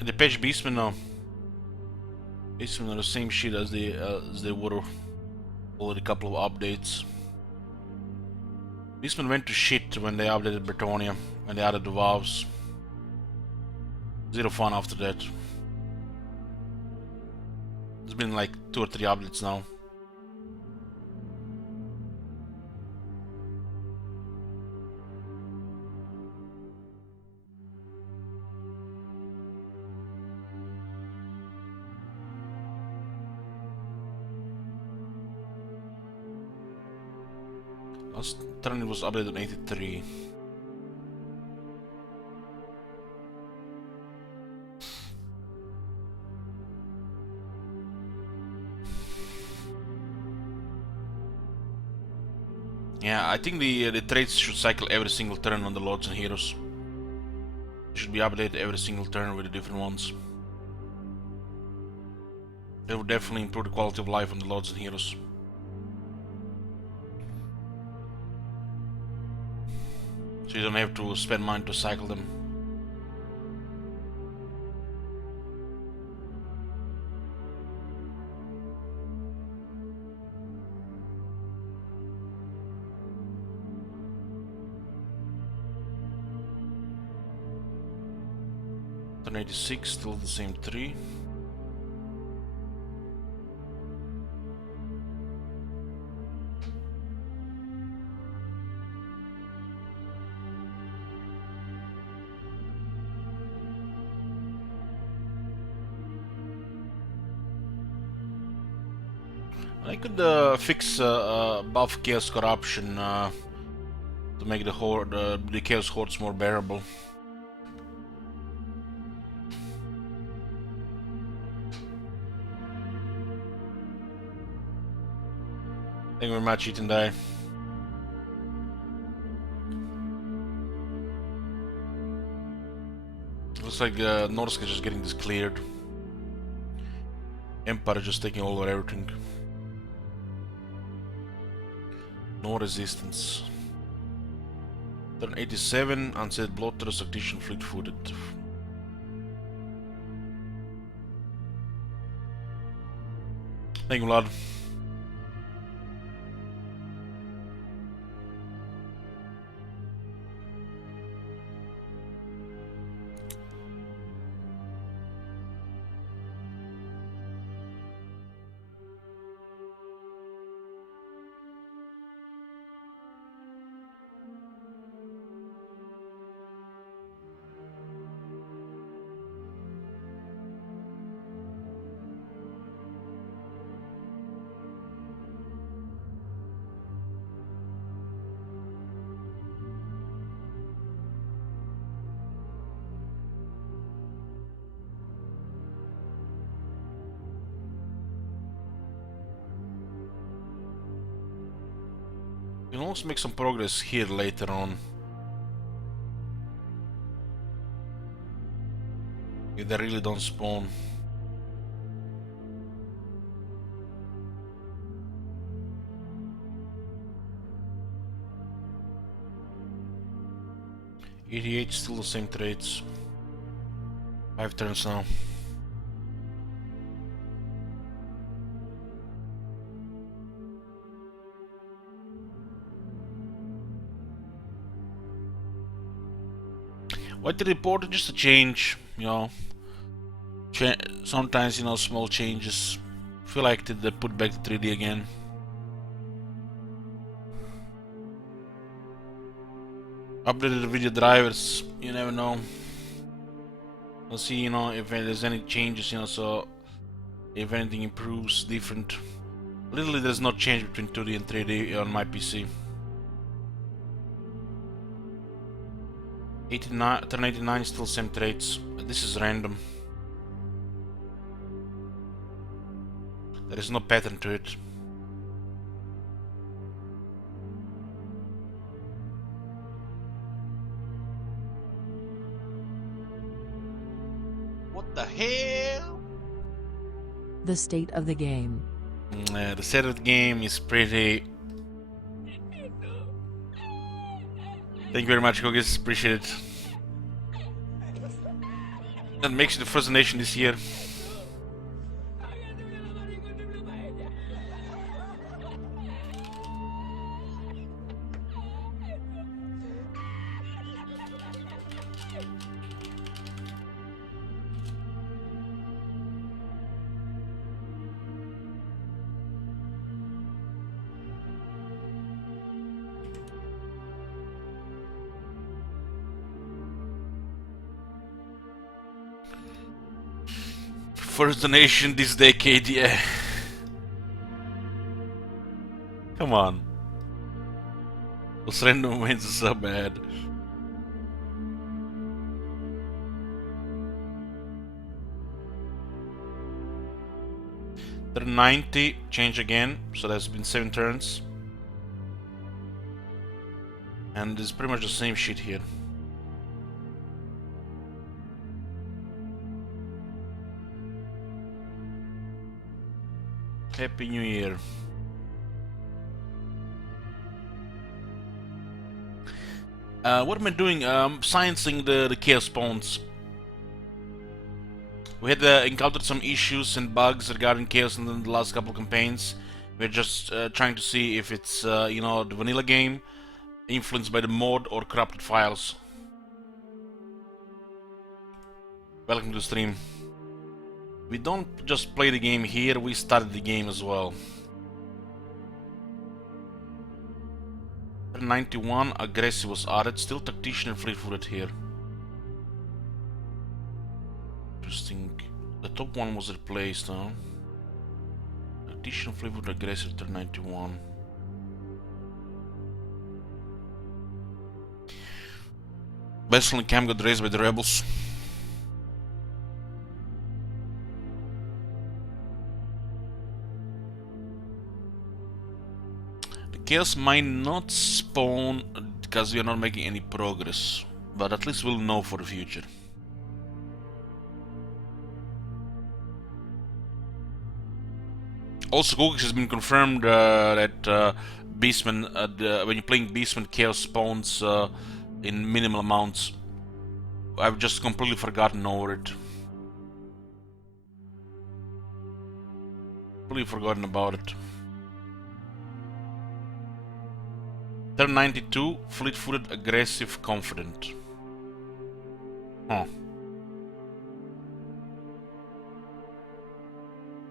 The patch Beastmen now. Beastmen are the same shit as they were already a couple of updates. Beastmen went to shit when they updated Bretonnia, when they added the Dwarves. Zero fun after that. There's been like 2 or 3 updates now. Last turn it was updated on 83. Yeah, I think the traits should cycle every single turn on the Lords and Heroes. They should be updated every single turn with the different ones. They would definitely improve the quality of life on the Lords and Heroes. So you don't have to spend money to cycle them. 86, still the same 3. I could fix buff Chaos Corruption to make the horde, the Chaos Hordes more bearable. Thank you very much, Eat and Die. Looks like Norsk is just getting this cleared. Empire just taking over everything. No resistance. Turn 87, Unsaid Bloodthirst, Octitian Fleet-footed. Thank you, Vlad. You can also make some progress here later on. If they really don't spawn. EDH still the same trades. 5 turns now. What the report just a change, you know. Sometimes, you know, small changes. Feel like they put back the 3D again. Updated the video drivers, you never know. We'll see, you know, if there's any changes, you know, so if anything improves different. Literally there's no change between 2D and 3D on my PC. 89, turn 89 still same traits. This is random. There is no pattern to it. What the hell? The state of the game. The state of the game is pretty... Thank you very much, Kogis. Appreciate it. That makes you the first nation this year. First donation this decade, yeah. Come on. Those random wins are so bad. Turn 90, change again, so there's been 7 turns. And it's pretty much the same shit here. Happy New Year. What am I doing? Sciencing the chaos spawns. We had encountered some issues and bugs regarding chaos in the last couple of campaigns. We're just trying to see if it's you know, the vanilla game influenced by the mod or corrupted files. Welcome to the stream. We don't just play the game here, we started the game as well. 91, aggressive was added, still tactician and fleet-footed here. Interesting. The top one was replaced, huh? Tactician, fleet-footed, aggressive, turn 91. Vessel and camp got raised by the rebels. The chaos might not spawn because we are not making any progress, but at least we'll know for the future. Also, Kogis has been confirmed that Beastman, when you're playing Beastman, chaos spawns in minimal amounts. I've just completely forgotten over it. Completely forgotten about it. Turn 92, fleet-footed, aggressive, confident. Huh.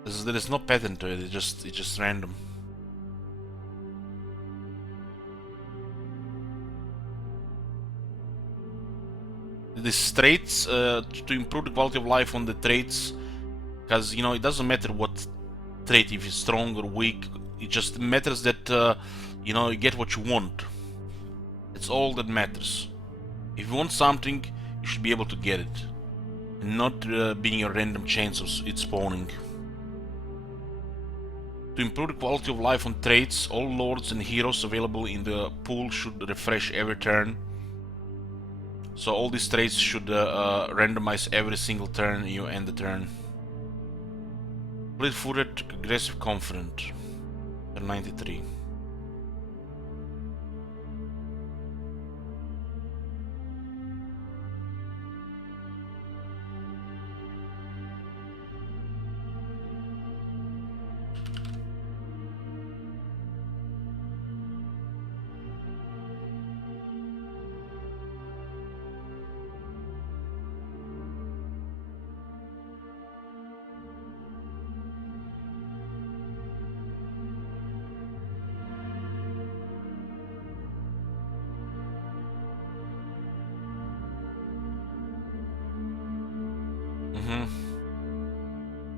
There is no pattern to it. It's just random. The traits to improve the quality of life on the traits, because you know it doesn't matter what trait, if it's strong or weak. It just matters that you know, you get what you want. It's all that matters. If you want something, you should be able to get it, and not being a random chance of it spawning. To improve the quality of life on traits, all lords and heroes available in the pool should refresh every turn. So all these traits should randomize every single turn you end the turn. Fleet-footed, aggressive, confident. 93.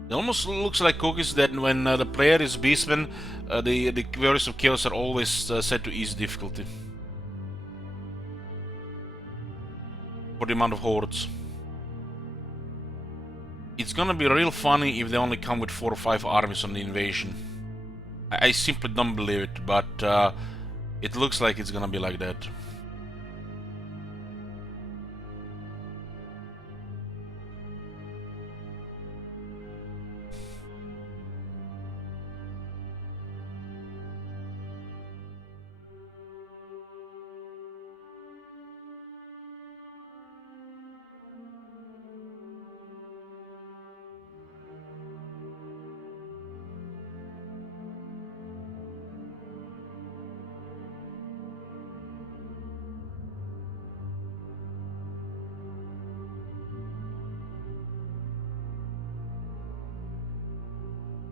It almost looks like Cookies that when the player is Beastman, the Warriors of Chaos are always set to easy difficulty. For the amount of hordes. It's gonna be real funny if they only come with 4 or 5 armies on the invasion. I simply don't believe it, but it looks like it's gonna be like that.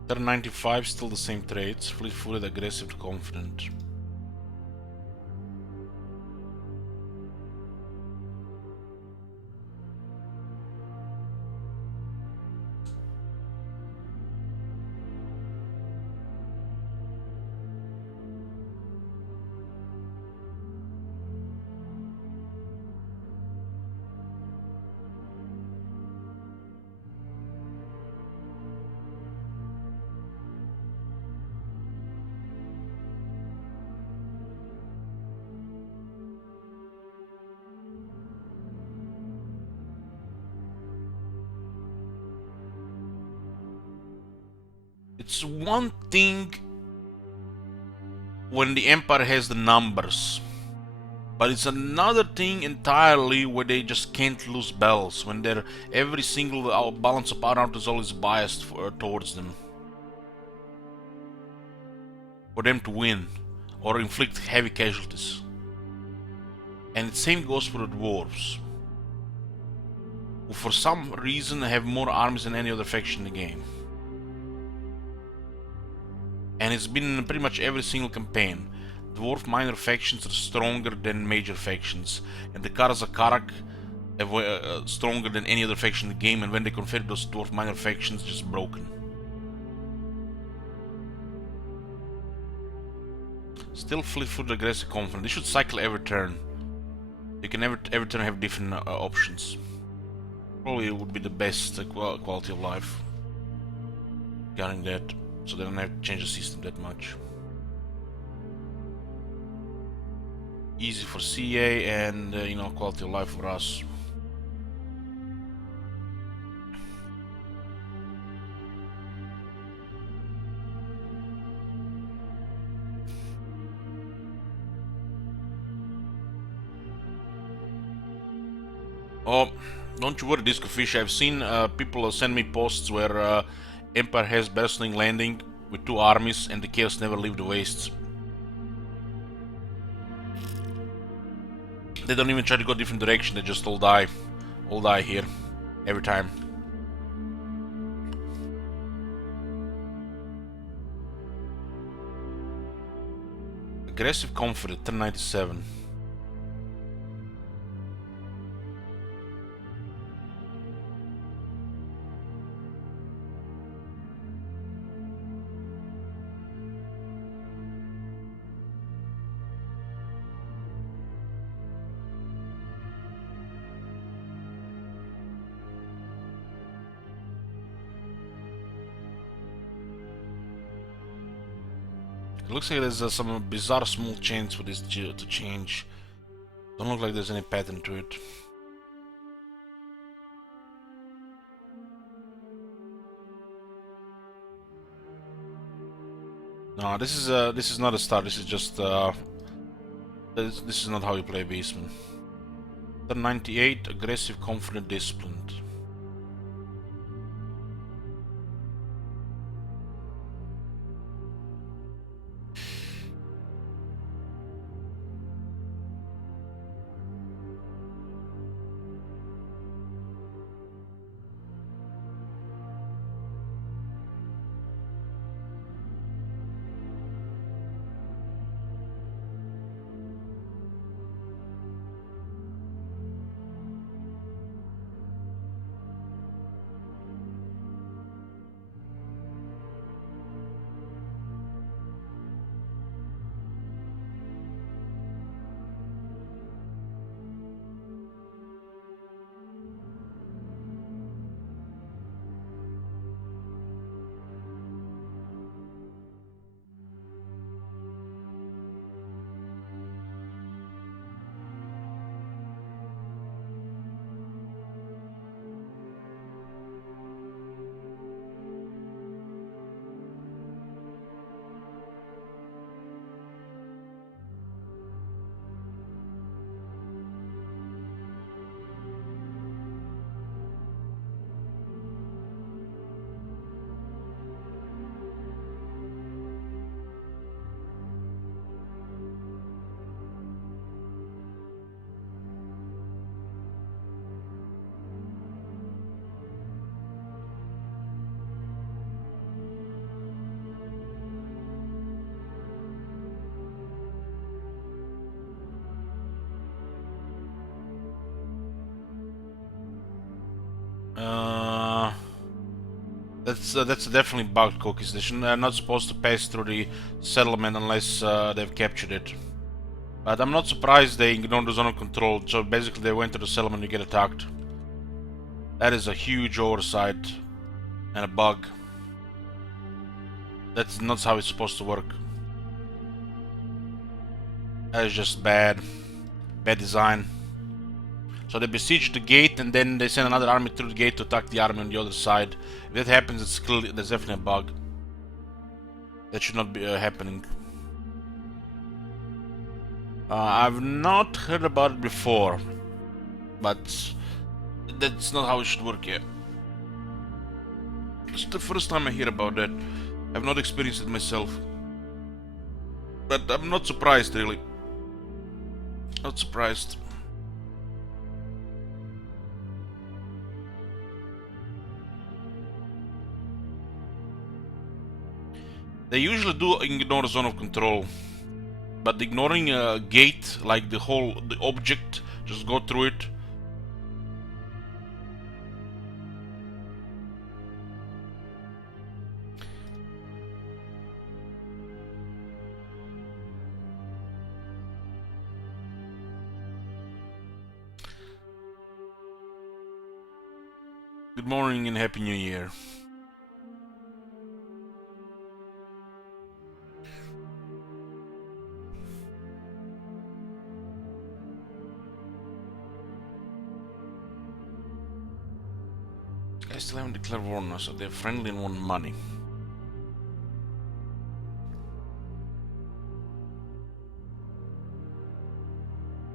Turn 95, still the same traits. Fleet-footed, aggressive, confident. It's one thing when the Empire has the numbers, but it's another thing entirely where they just can't lose battles, when every single balance of power is always biased towards them. For them to win or inflict heavy casualties. And the same goes for the dwarves. who for some reason have more armies than any other faction in the game. And it's been in pretty much every single campaign. Dwarf minor factions are stronger than major factions, and the Karazakarak are stronger than any other faction in the game, and when they convert those dwarf minor factions, just broken. Still fleet-footed, aggressive, confident. They should cycle every turn. You can every turn have different options. Probably it would be the best quality of life. Regarding that, so they don't have to change the system that much. Easy for CA and you know, quality of life for us. Oh, don't you worry, Disco Fish. I've seen people send me posts where Empire has Bustling Landing with 2 armies and the Chaos never leave the wastes. They don't even try to go a different direction, they just all die here, every time. Aggressive Confident, 1097. It looks like there's some bizarre small change for this to change. Don't look like there's any pattern to it. No, this is not a start. This is just this is not how you play Beastman. 98, aggressive, confident, disciplined. That's definitely bugged cookies. They're not supposed to pass through the settlement unless they've captured it. But I'm not surprised they ignored the zone of control, so basically they went to the settlement to get attacked. That is a huge oversight and a bug. That's not how it's supposed to work. That is just bad design. So they besiege the gate and then they send another army through the gate to attack the army on the other side. If that happens, it's clearly, there's definitely a bug. That should not be happening. I've not heard about it before, but that's not how it should work yet. It's the first time I hear about that. I've not experienced it myself. But I'm not surprised, really. Not surprised. They usually do ignore zone of control, but ignoring a gate, like the object, just go through it. Good morning and Happy New Year. Guys still haven't declared war on us, so they're friendly and want money.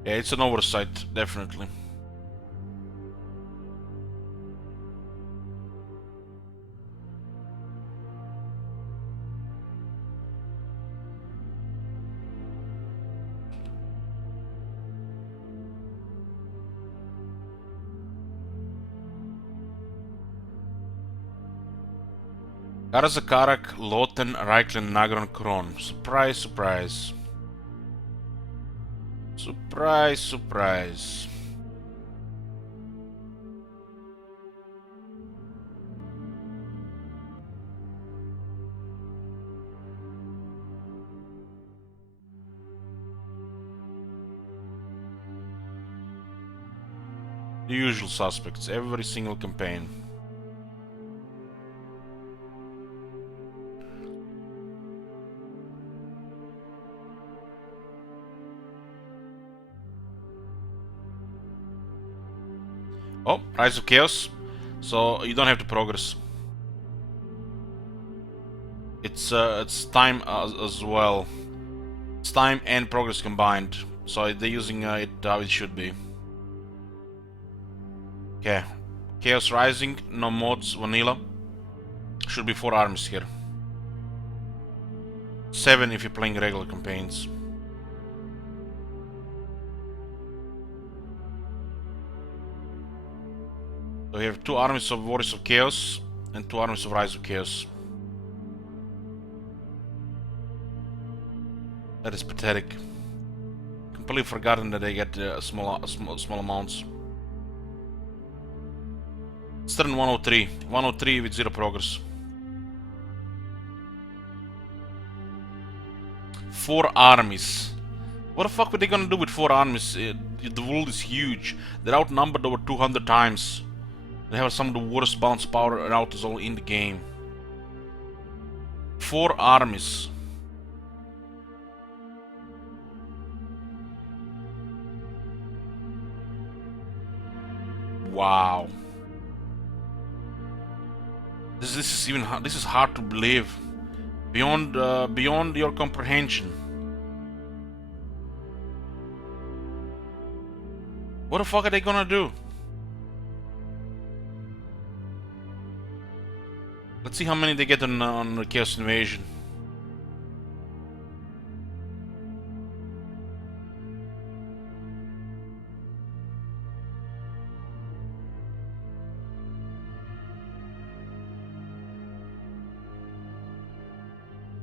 Yeah, it's an oversight, definitely. Karazakarak, Loten, Reichlen, Nagron, Kron. Surprise, surprise. Surprise, surprise. The usual suspects, every single campaign. Oh, Rise of Chaos. So you don't have to progress. It's time as well. It's time and progress combined. So they're using it how it should be. Okay. Chaos Rising, no mods, vanilla. Should be 4 armies here. 7 if you're playing regular campaigns. So we have 2 armies of Warriors of Chaos and 2 armies of Rise of Chaos. That is pathetic. Completely forgotten that they get small amounts. It's turn 103. 103 with 0 progress. 4 armies. What the fuck were they gonna do with 4 armies? The world is huge. They're outnumbered over 200 times. They have some of the worst bounce power and outers all in the game. 4 armies. Wow. This is hard to believe. Beyond your comprehension. What the fuck are they gonna do? Let's see how many they get on the Chaos Invasion.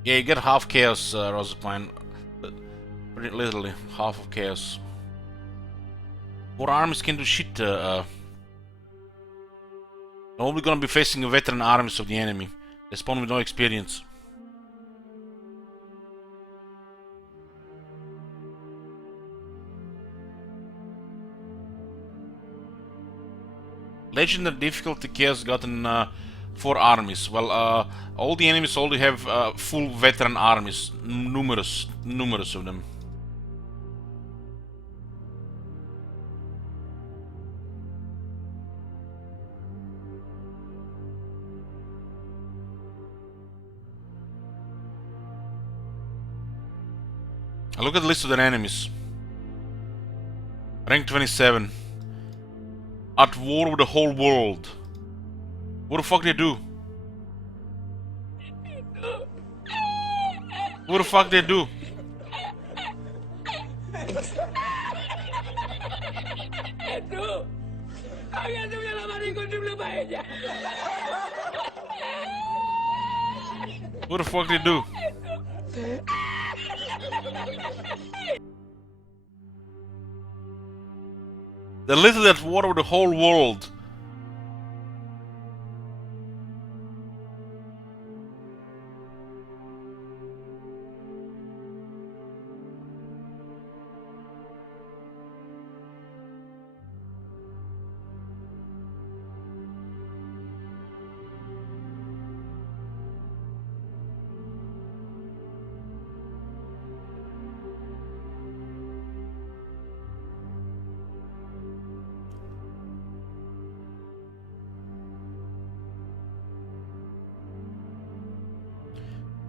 Yeah, you get half Chaos, Rosapine. Pretty literally, half of Chaos. 4 armies can do shit. Only gonna be facing veteran armies of the enemy. They spawn with no experience. Legendary difficulty Chaos gotten 4 armies. Well, all the enemies only have full veteran armies. Numerous of them. Look at the list of their enemies. Rank 27. At war with the whole world. What the fuck they do? What the fuck they do? Itu, kalian tuh menyelamatkan hidup ella. What the fuck did he do? They literally at war with the whole world.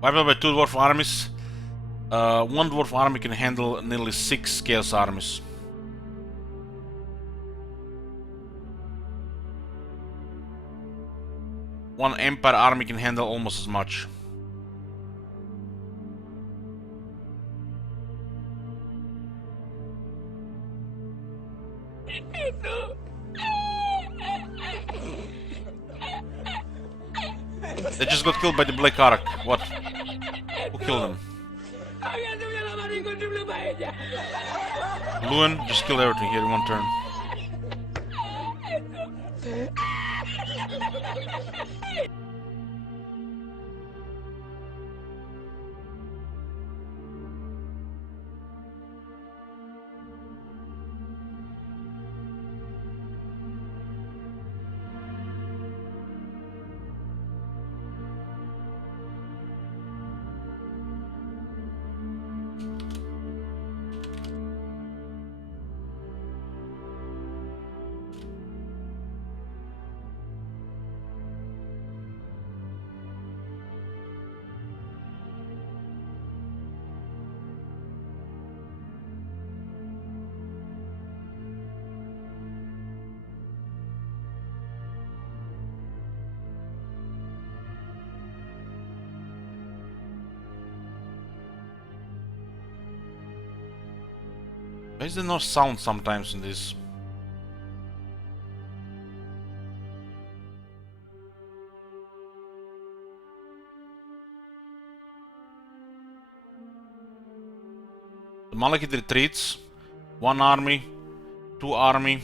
Wiped out by 2 dwarf armies. 1 dwarf army can handle nearly 6 chaos armies. One empire army can handle almost as much. They just got killed by the Black Ark. What? Who killed them? Luen just killed everything here in 1 turn. Why is there no sound sometimes in this? The Malekith retreats. 1 army, 2 army,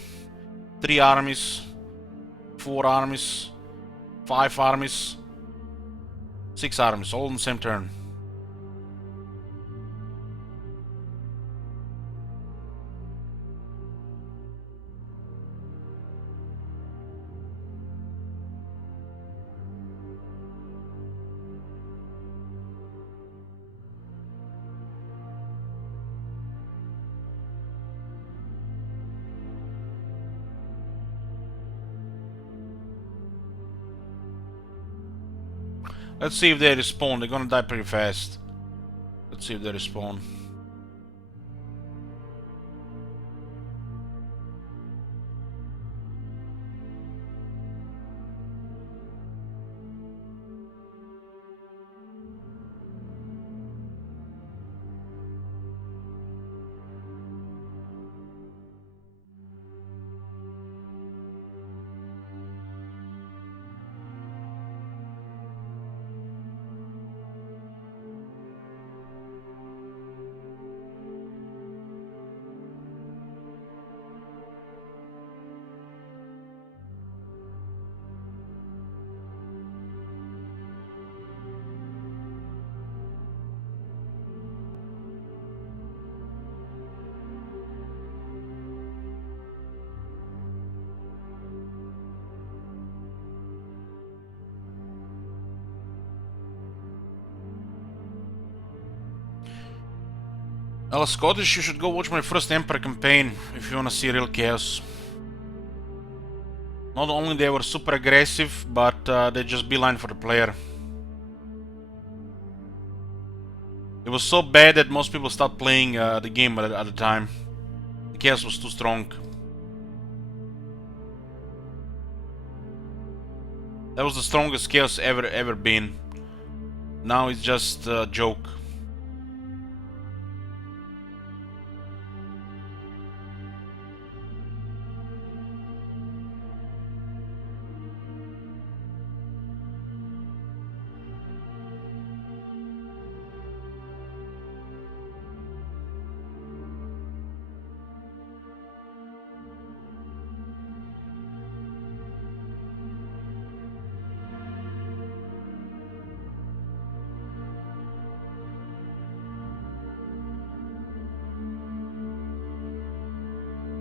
3 armies, 4 armies, 5 armies, 6 armies, all in the same turn. Let's see if they respawn. They're gonna die pretty fast. Let's see if they respawn. Well, Scottish, you should go watch my first Empire campaign if you wanna see real chaos. Not only they were super aggressive, but they just beeline for the player. It was so bad that most people stopped playing the game at the time. The chaos was too strong. That was the strongest chaos ever been. Now it's just a joke.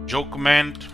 Joke command.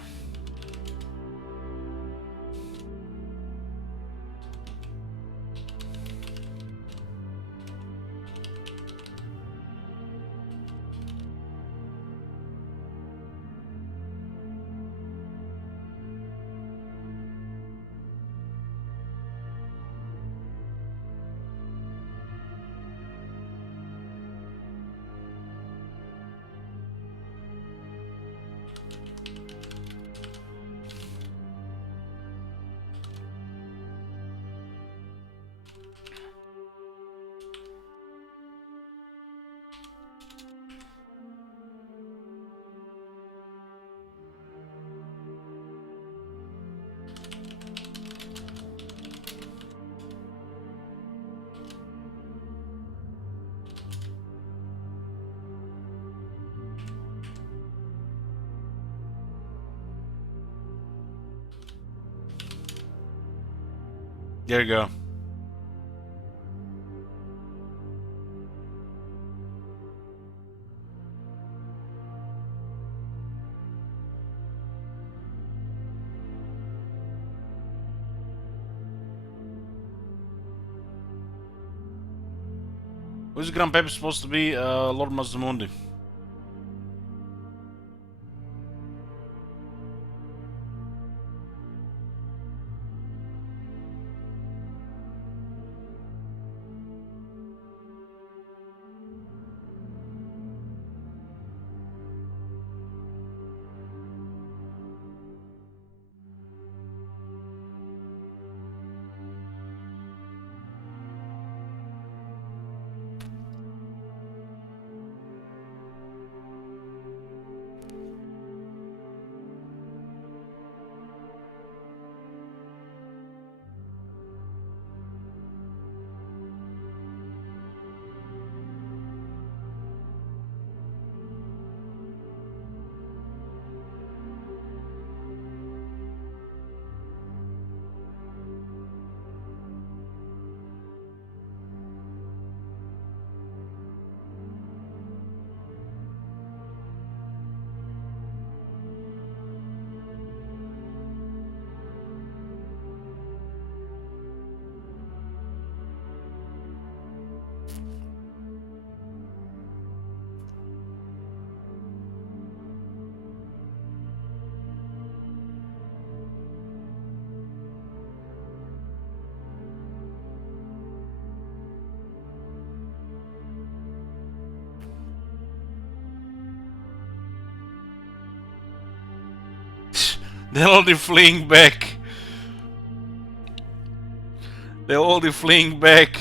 There you go. Who's Grand Pep supposed to be? Lord Mazdamundi. They're already fleeing back. They're already fleeing back.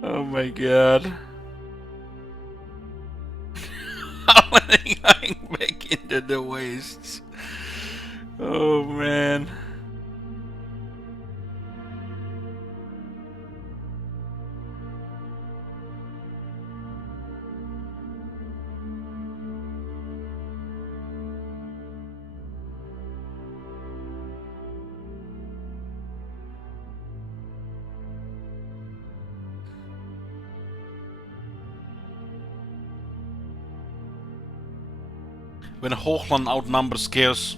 Oh my god. How are they going back into the wastes? Oh man. When Hochland outnumbers Chaos.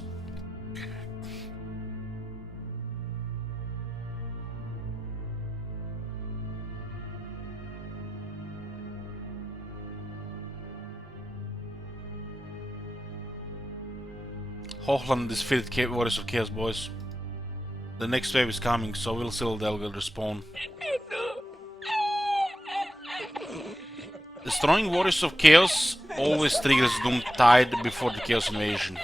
Hochland defeated Warriors of Chaos, boys. The next wave is coming, so we'll see they'll respawn. Destroying Warriors of Chaos always triggers Doom Tide before the Chaos Invasion.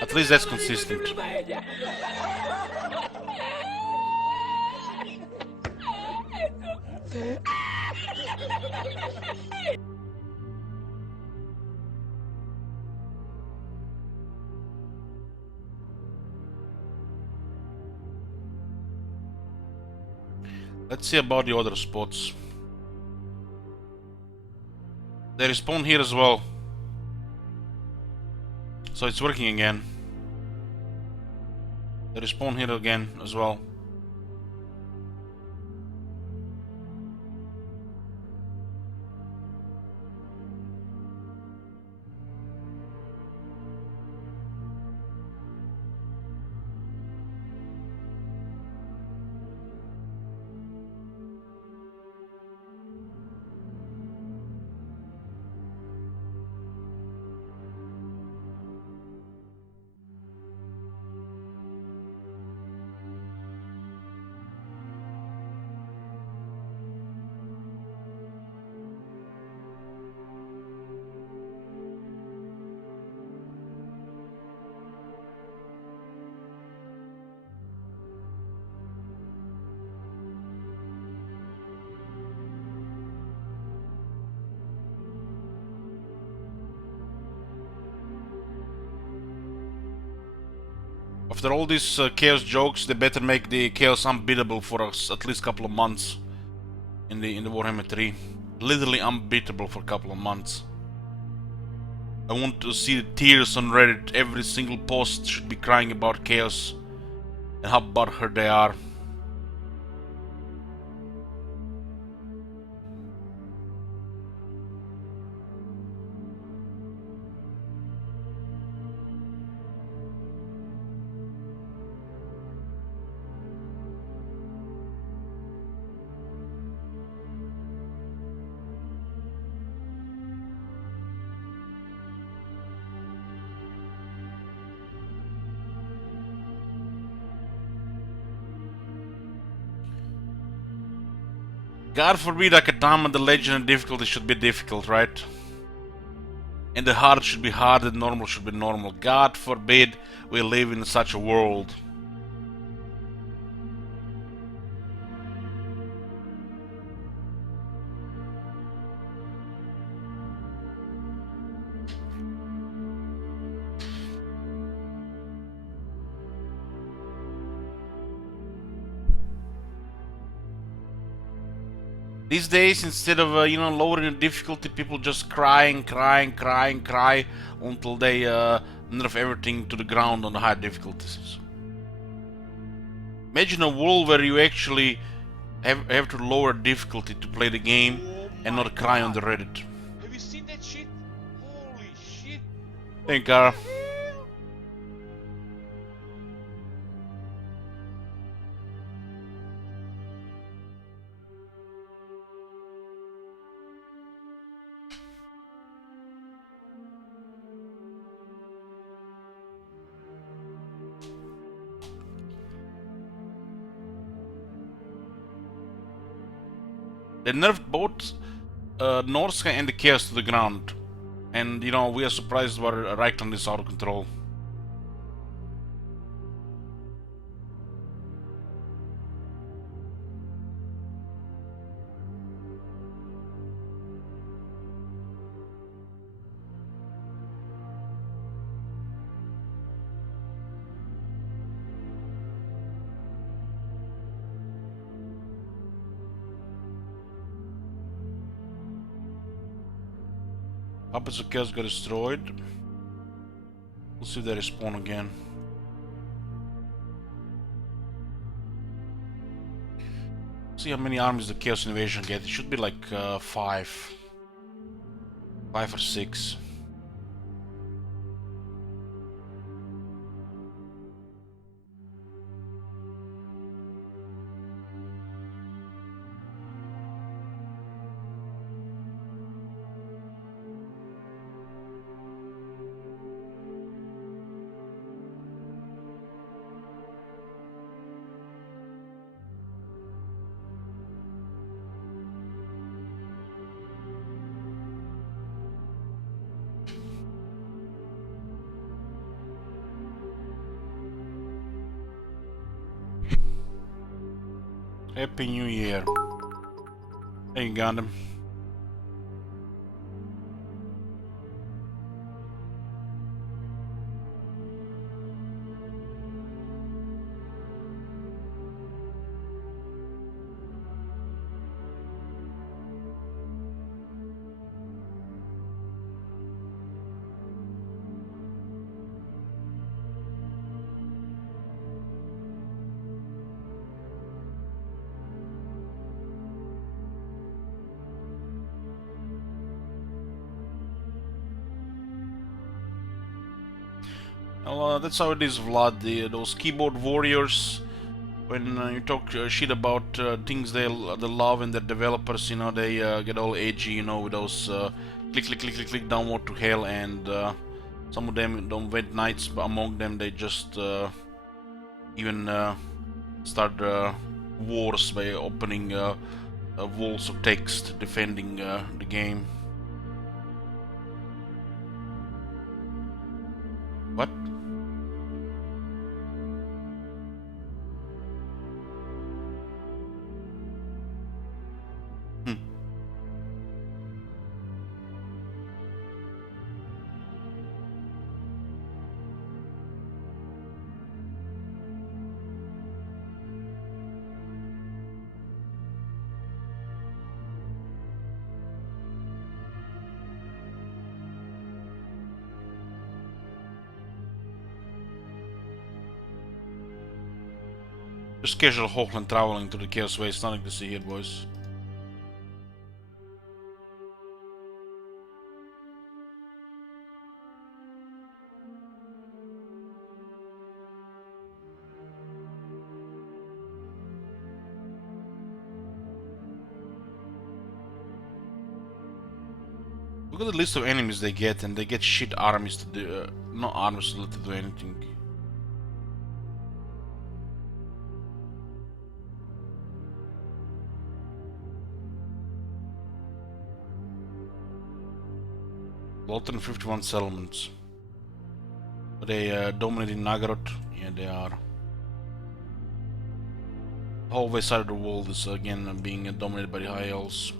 At least that's consistent. Let's see about the other spots. They respawn here as well. So it's working again. They respawn here again as well. After all these chaos jokes, they better make the chaos unbeatable for us at least a couple of months in the Warhammer 3. Literally unbeatable for a couple of months. I want to see the tears on Reddit. Every single post should be crying about chaos and how butthurt they are. God forbid Akatama, the legend and difficulty should be difficult, right? And the hard should be hard and normal should be normal. God forbid we live in such a world. These days, instead of lowering the difficulty, people just cry until they nerf everything to the ground on the high difficulties. Imagine a world where you actually have to lower difficulty to play the game and not cry on the Reddit. Have you seen that shit? Holy shit! Thank you. They nerfed both Norsca and the Chaos to the ground. And, we are surprised why Reichland is out of control. Puppets of Chaos got destroyed. We'll see if they respawn again. See how many armies the Chaos Invasion get. It should be like 5. 5 or 6. Happy New Year. Hey Gundam. Well, that's how it is, Vlad. Those keyboard warriors, when you talk shit about things they love and their developers, they get all edgy, with those click downward to hell, and some of them don't went knights, but among them they just even start wars by opening walls of text defending the game. What? Just casual Hochland traveling to the Chaos Waste, nothing to see here, boys. Look at the list of enemies they get, and they get shit armies to do, not armies to do anything. Lothan 51 settlements. Are they dominating Nagorod? Yeah, they are. The whole west side of the world is again being dominated by the High Elves.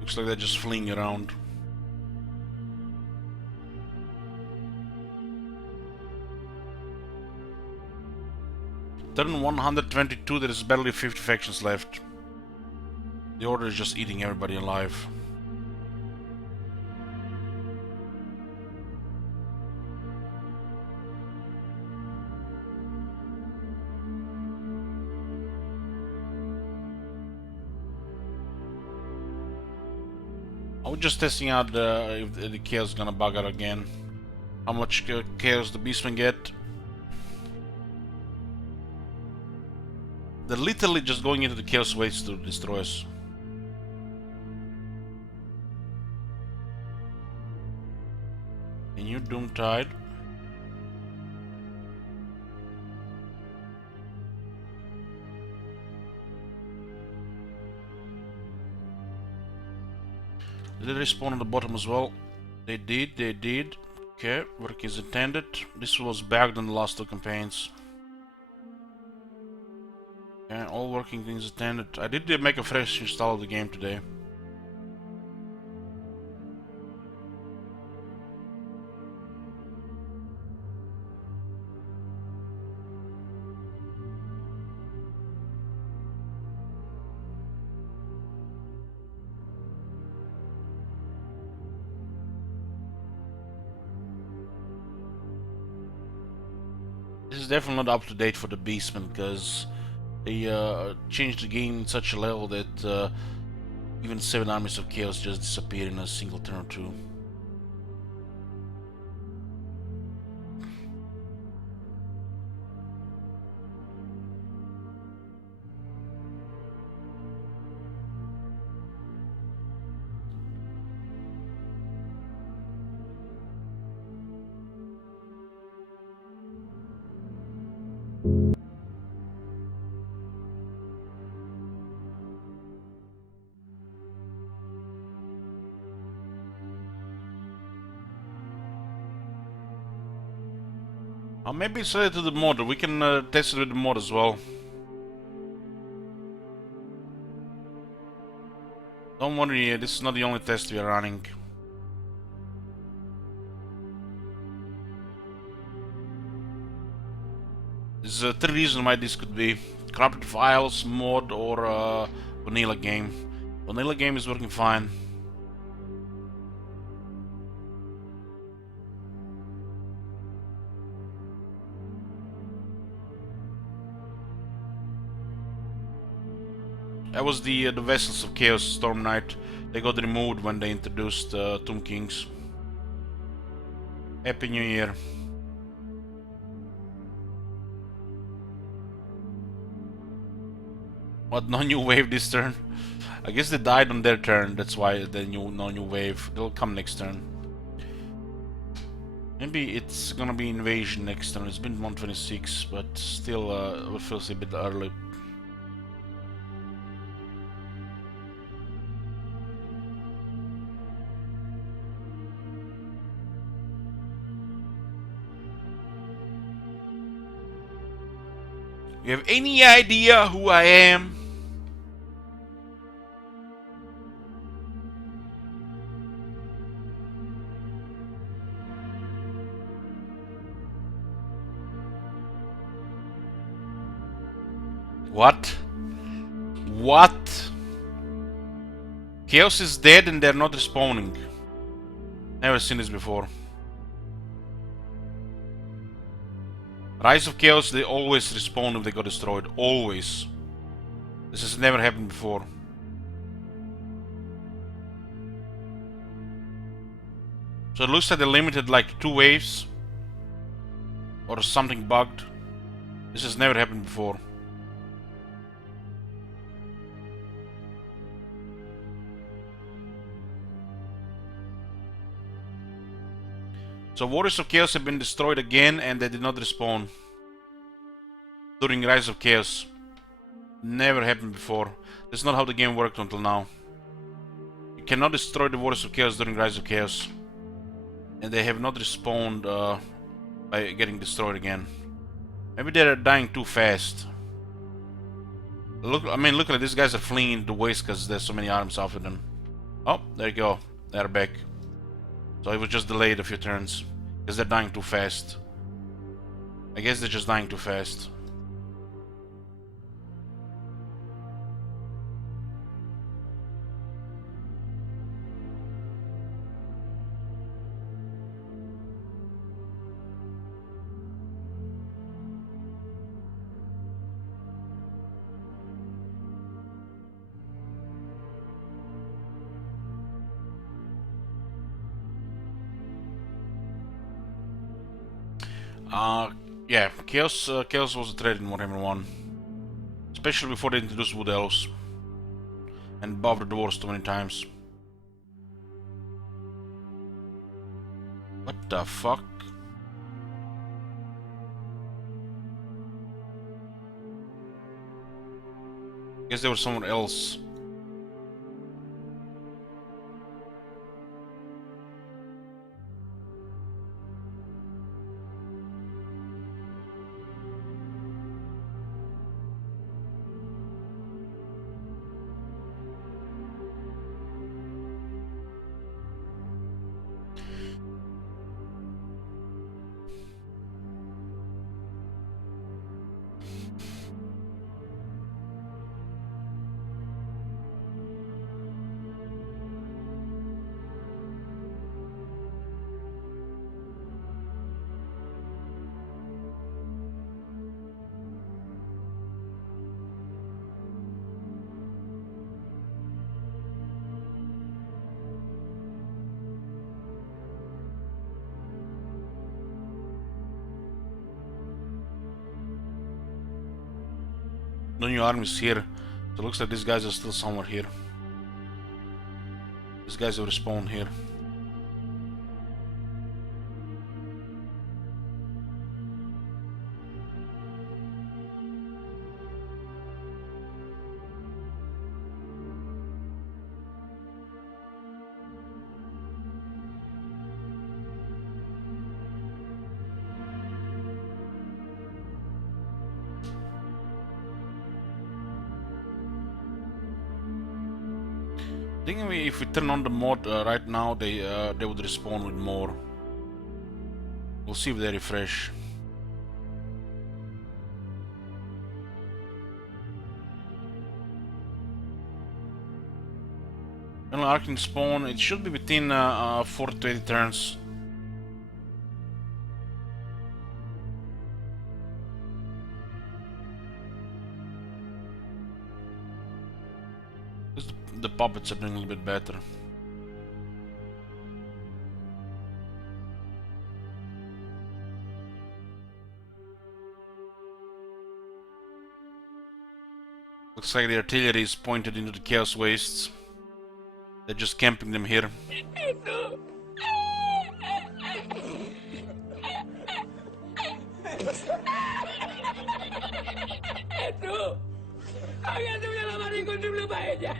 Looks like they're just fleeing around. Turn 122, there is barely 50 factions left. The Order is just eating everybody alive. I was just testing out if the chaos is gonna bug out again. How much chaos the beastmen get. They're literally just going into the chaos waste to destroy us. And you Doomtide. Did they respawn on the bottom as well? They did. Okay, work is intended. This was bagged in the last two campaigns. Okay, all working things intended. I did make a fresh install of the game today. This is definitely not up to date for the Beastmen because they changed the game in such a level that even 7 armies of chaos just disappear in a single turn or two. Maybe it's related to the mod. We can test it with the mod as well. Don't worry, this is not the only test we are running. There's 3 reasons why this could be. Corrupted files, mod, or vanilla game. Vanilla game is working fine. That was the Vessels of Chaos Storm Knight. They got removed when they introduced Tomb Kings. Happy New Year. What, no new wave this turn? I guess they died on their turn, that's why no new wave. They'll come next turn. Maybe it's gonna be invasion next turn. It's been 126, but still it feels a bit early. You have any idea who I am? What? What? Chaos is dead and they're not respawning. Never seen this before. Rise of Chaos, they always respawn if they got destroyed. Always. This has never happened before. So it looks like they limited like 2 waves. Or something bugged. This has never happened before. So Warriors of Chaos have been destroyed again and they did not respawn during Rise of Chaos. Never happened before. That's not how the game worked until now. You cannot destroy the Warriors of Chaos during Rise of Chaos. And they have not respawned by getting destroyed again. Maybe they're dying too fast. Look at these guys are fleeing the waste because there's so many arms off of them. Oh, there you go. They're back. So it was just delayed a few turns. Because they're dying too fast. I guess they're just dying too fast. Yeah, Chaos was a threat in Warhammer 1. Especially before they introduced Wood Elves. And buffed the dwarves too many times. What the fuck? Guess they were somewhere else. No new armies here. So it looks like these guys are still somewhere here. These guys have respawned here. I think if we turn on the mod right now, they would respawn with more. We'll see if they refresh. General Arcane spawn, it should be within 40 to 80 turns. The puppets are doing a little bit better. Looks like the artillery is pointed into the Chaos Wastes. They're just camping them here. ¡Tú! ¡Hágase una lavada incontrible para ella!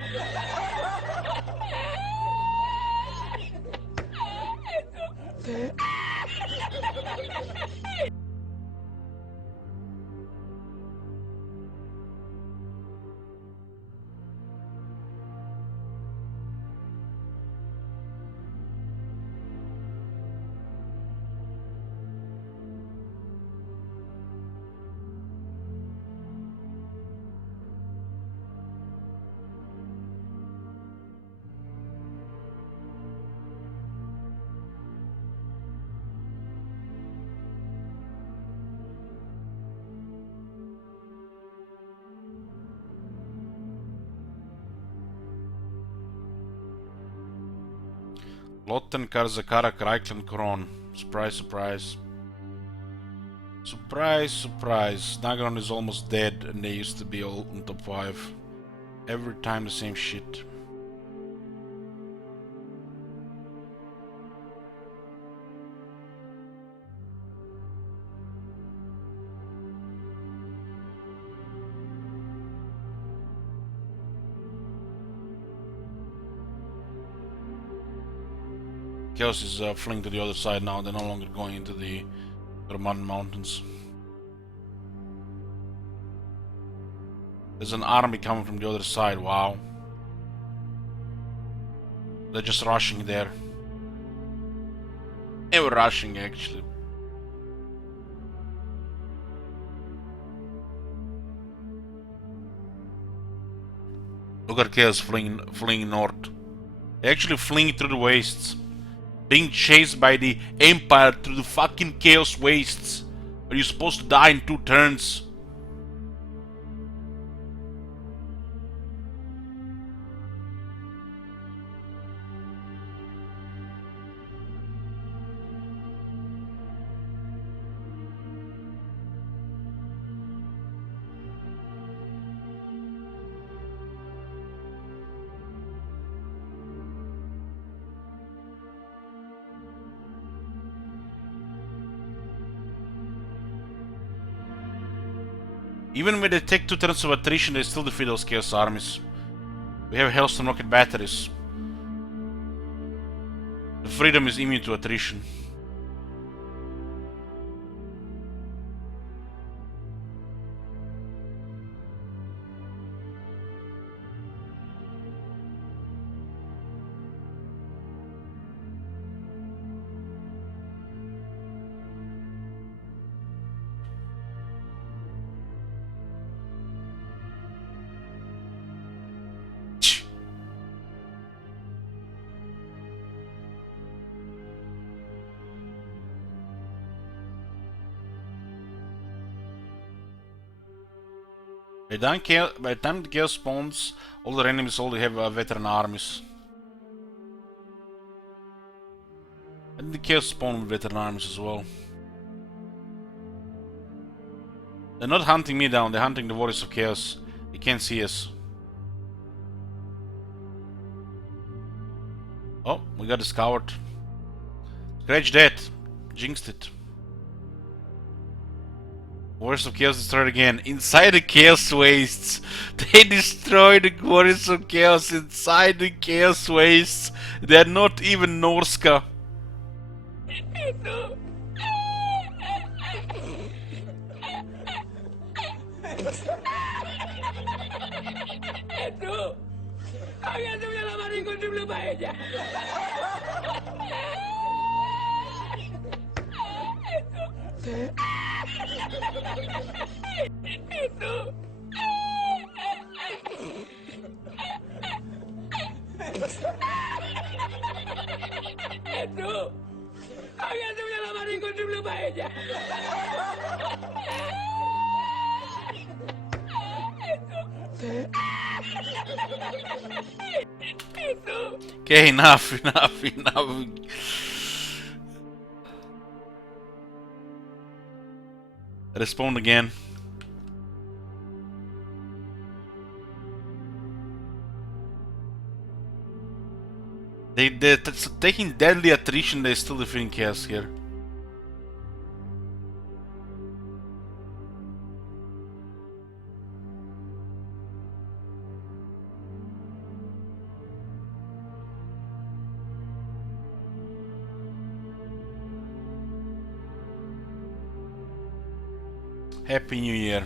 Lotten, Karzakarak, Reichland, Kron. Surprise, surprise. Surprise, surprise. Nagron is almost dead and they used to be all in top 5. Every time the same shit. Chaos is fleeing to the other side now. They're no longer going into the Roman mountains. There's an army coming from the other side. Wow. They're just rushing there. They were rushing actually. Look at Chaos fleeing north. They're actually fleeing through the wastes. Being chased by the Empire through the fucking Chaos Wastes. Where you're supposed to die in 2 turns. Even when they take 2 turns of attrition, they still defeat those Chaos armies. We have Hellstorm rocket batteries. The Freedom is immune to attrition. By the time the Chaos spawns, all their enemies already have veteran armies. And the Chaos spawn with veteran armies as well. They're not hunting me down, they're hunting the Warriors of Chaos. They can't see us. Oh, we got discovered. Scratch that. Jinxed it. Warriors of Chaos destroyed again. Inside the Chaos Wastes. They destroyed the Warriors of Chaos inside the Chaos Wastes. They're not even Norska. ¡Tú! Había subido la mano incontrolable para ella. Eso. Eso. Había subido la mano incontrolable para ella. Okay, enough. Respawn again. They're taking deadly attrition, they're still defeating chaos here. Happy New Year.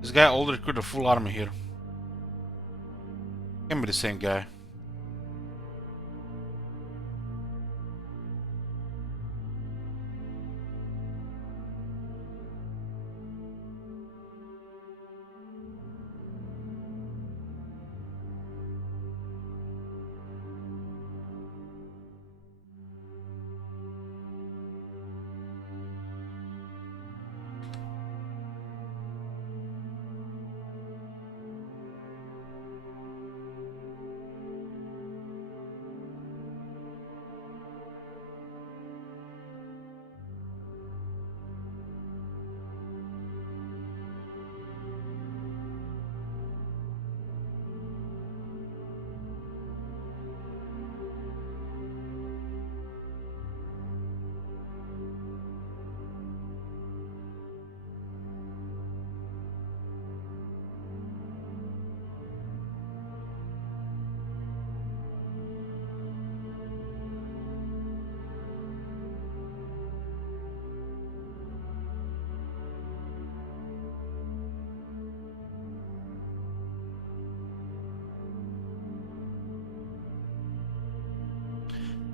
This guy already recruited a full army here. Can't be the same guy.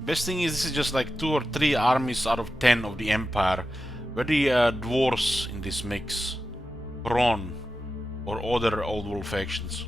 Best thing is this is just like 2 or 3 armies out of 10 of the Empire. Where the dwarves in this mix? Braun, or other Old World factions.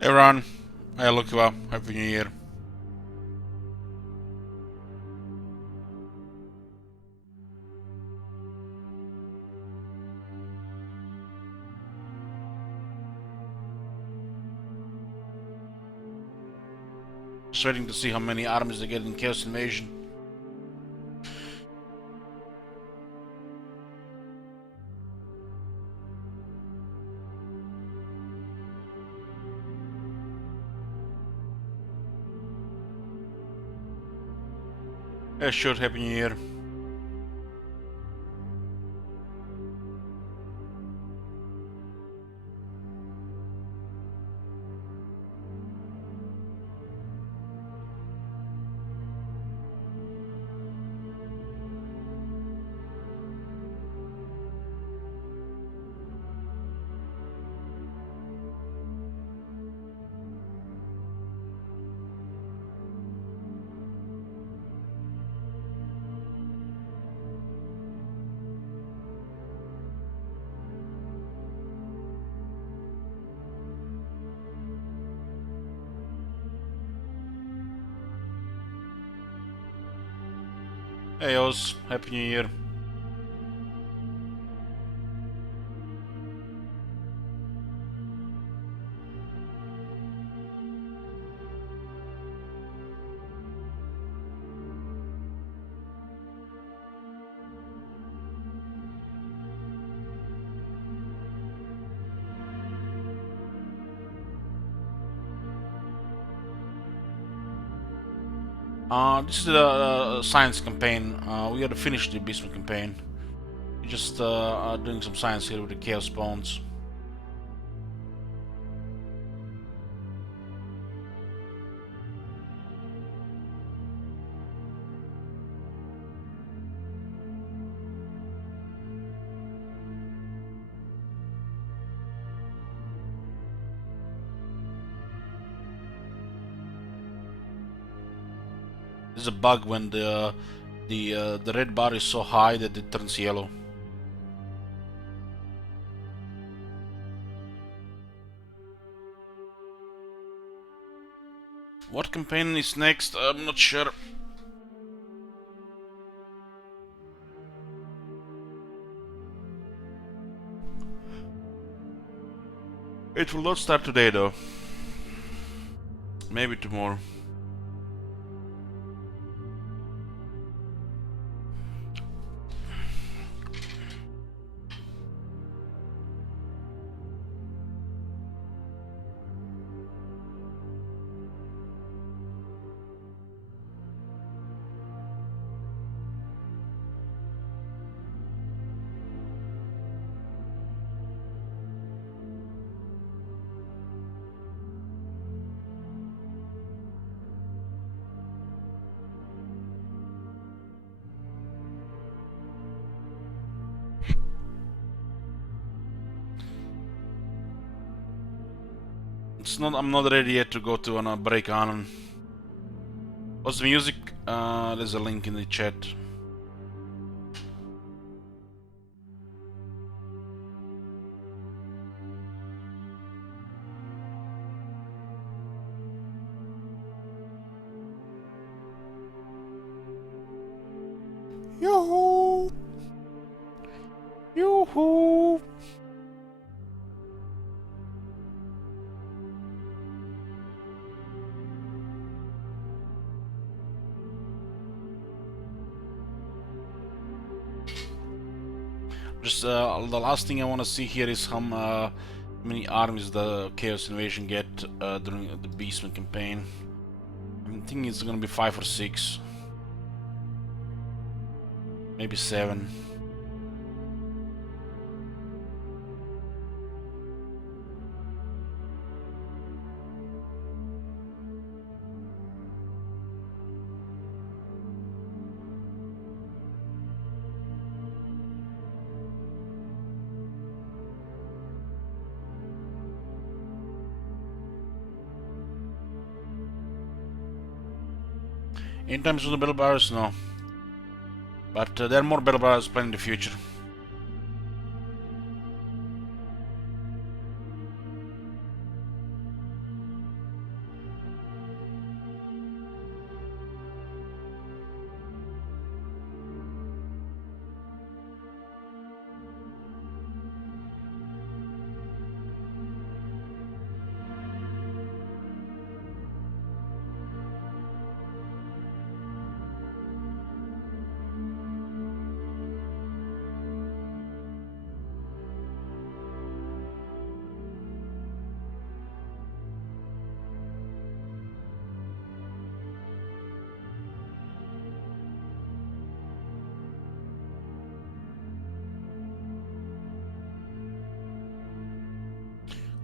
Hey Ron, hey Lukiva, Happy New Year. Just waiting to see how many armies they get in Chaos Invasion. Yeah, sure, Happy New Year. Hey Oz, Happy New Year. This is the science campaign. We gotta finish the Beastman campaign. We're just doing some science here with the Chaos Bones. There's a bug when the red bar is so high that it turns yellow. What campaign is next? I'm not sure. It will not start today though. Maybe tomorrow. It's not. I'm not ready yet to go to a break on. What's the music? There's a link in the chat. Yoo-hoo! Yoo-hoo! Just the last thing I want to see here is how many armies the Chaos Invasion get during the Beastman campaign. I'm thinking it's gonna be 5 or 6. Maybe 7. Anytime soon the Battle Barriers? No. But there are more Battle Barriers planned in the future.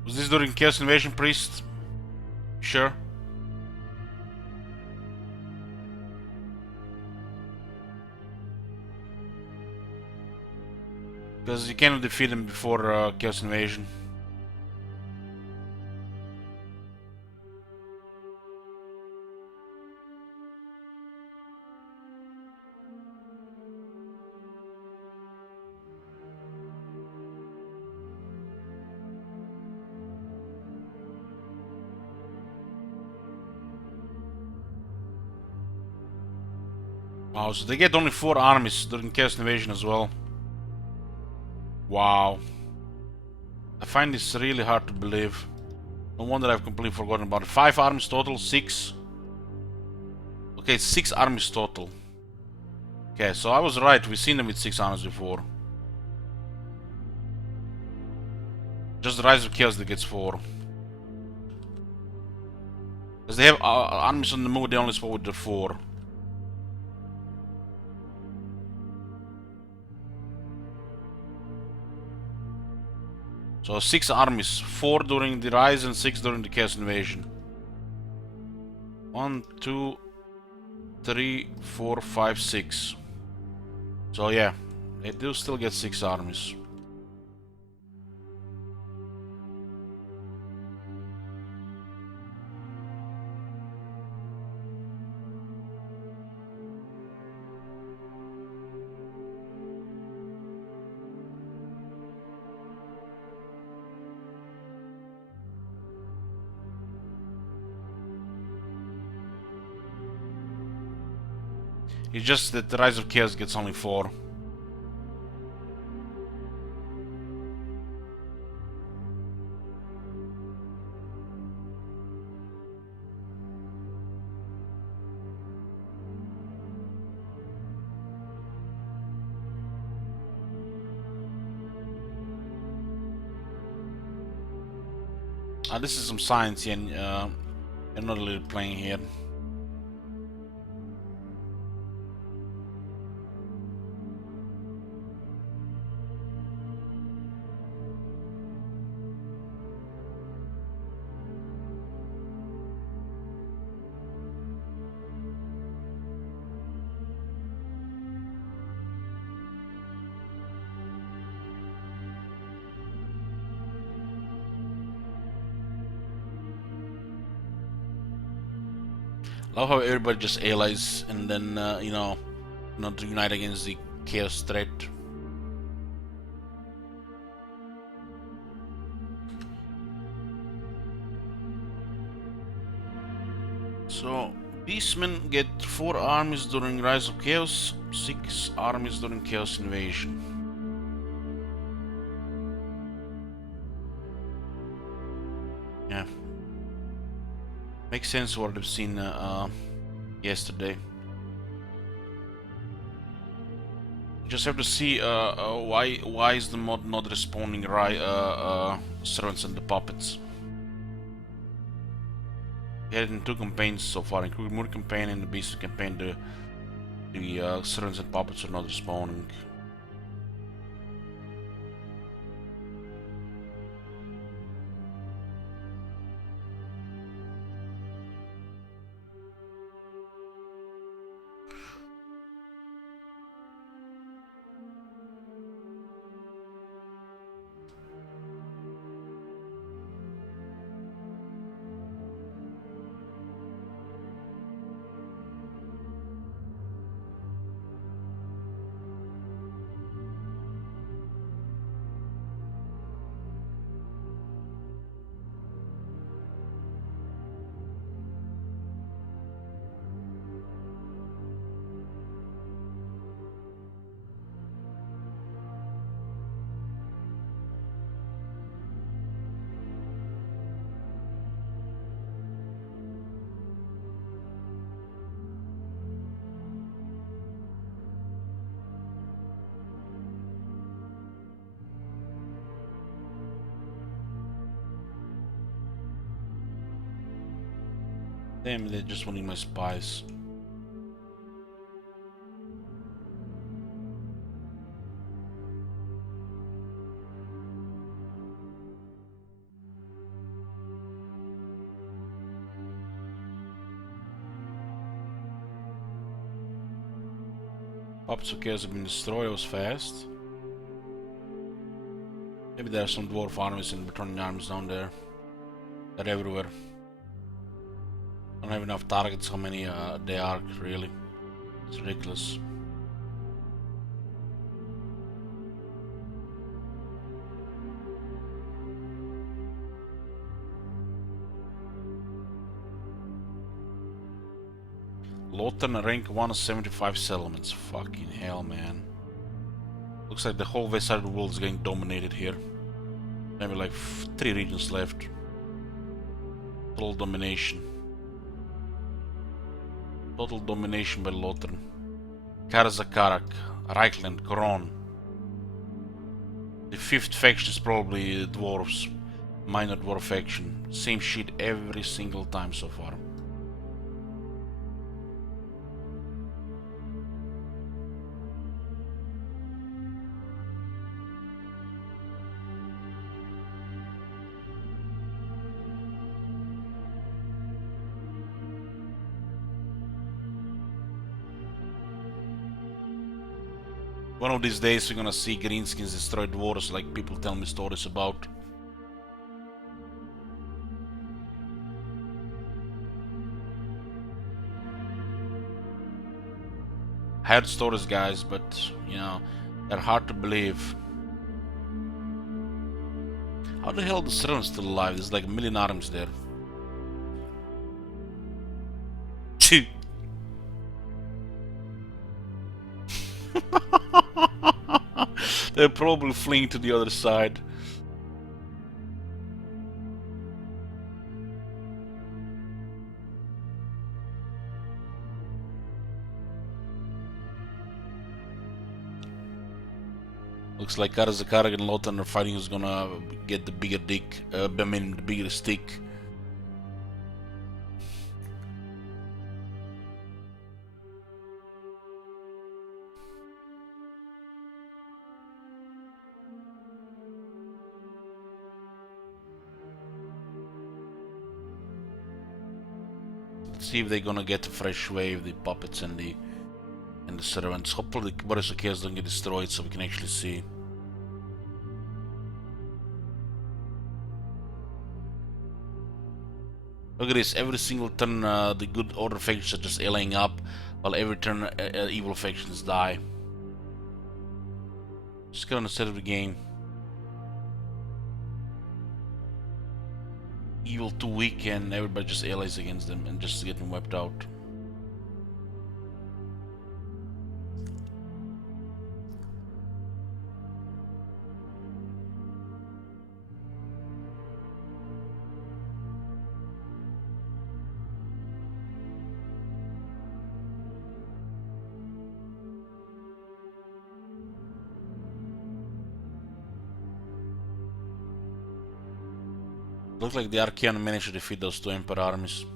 Was this during Chaos Invasion, Priest? Sure. Because you cannot defeat them before Chaos Invasion. Wow, so they get only 4 armies during Chaos Invasion as well. Wow. I find this really hard to believe. No wonder I've completely forgotten about it. 5 armies total, 6. Okay, 6 armies total. Okay, so I was right, we've seen them with 6 armies before. Just the Rise of Chaos that gets 4. Because they have armies on the move, they only spawn with the 4. So 6 armies, 4 during the Rise and 6 during the Chaos Invasion. 1, 2, 3, 4, 5, 6. So yeah, they do still get 6 armies. It's just that the Rise of Chaos gets only 4. This is some science and I'm not really playing here. Love how everybody just allies and then you know, not unite against the chaos threat. So Beastmen get 4 armies during Rise of Chaos, 6 armies during Chaos Invasion. Yeah. Makes sense what I've seen yesterday. Just have to see why is the mod not respawning servants and the puppets. We had it in 2 campaigns so far, including Moor campaign and the Beast campaign. The servants and puppets are not respawning. Damn, they're just wanting my spies. Puppets of Chaos have been destroyed, it was fast. Maybe there are some dwarf armies and returning armies down there. They're everywhere. I don't have enough targets how many they are, really. It's ridiculous. Lothern rank 1 75 settlements. Fucking hell, man. Looks like the whole west side of the world is getting dominated here. Maybe like 3 regions left. Total domination. Total domination by Lothern. Karazakarak, Reichland, Koron. The 5th faction is probably dwarves. Minor dwarf faction. Same shit every single time so far. One of these days we're gonna see greenskins destroy dwarves like people tell me stories about. I heard stories, guys, but you know, they're hard to believe. How the hell are the servants still alive? There's like a million arms there. Chee. They're probably fleeing to the other side. Looks like Karazakara and Lotan are fighting who's gonna get the bigger dick, I mean the bigger stick. Let's see if they're gonna get a fresh wave, the puppets and the servants. Hopefully the Boris of Chaos don't get destroyed so we can actually see. Look at this, every single turn the good order factions are just allying up, while every turn evil factions die. Just get on the set of the game. Evil too weak and everybody just allies against them and just getting wiped out. Looks like the Archaean managed to defeat those two Emperor armies.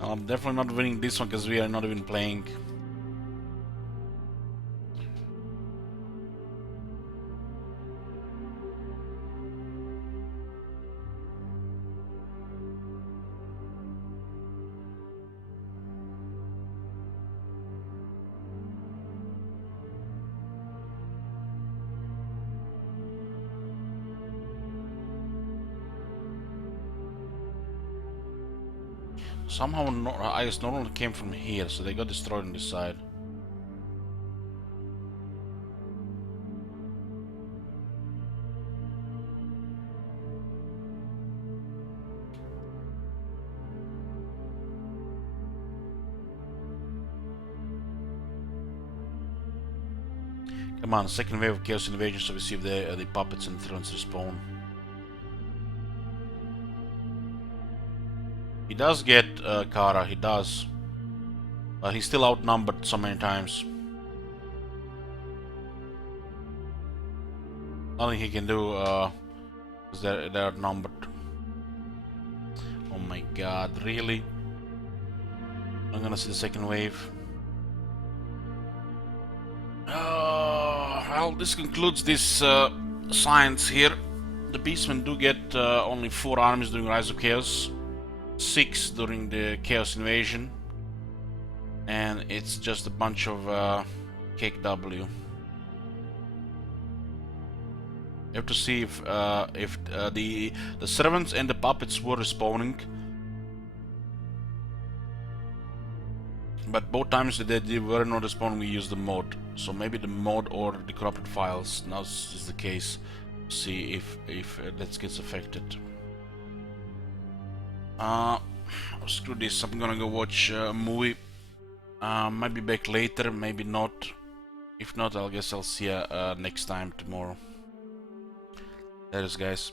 I'm definitely not winning this one because we are not even playing. Somehow I guess Normal came from here, so they got destroyed on this side. Come on, second wave of Chaos Invasion, so we see if the puppets and thrones respawn. He does get Kara, he does. But he's still outnumbered so many times. Nothing he can do because they're outnumbered. Oh my god, really? I'm gonna see the second wave. Well, this concludes this science here. The Beastmen do get only 4 armies during Rise of Chaos. 6 during the Chaos Invasion, and it's just a bunch of cake W. You have to see if the servants and the puppets were respawning, but both times that they were not respawning, we used the mod. So maybe the mod or the corrupted files. Now this is the case. See if that gets affected. Screw this, I'm gonna go watch a movie. Might be back later, maybe not. If not, I guess I'll see you next time tomorrow. That is, guys.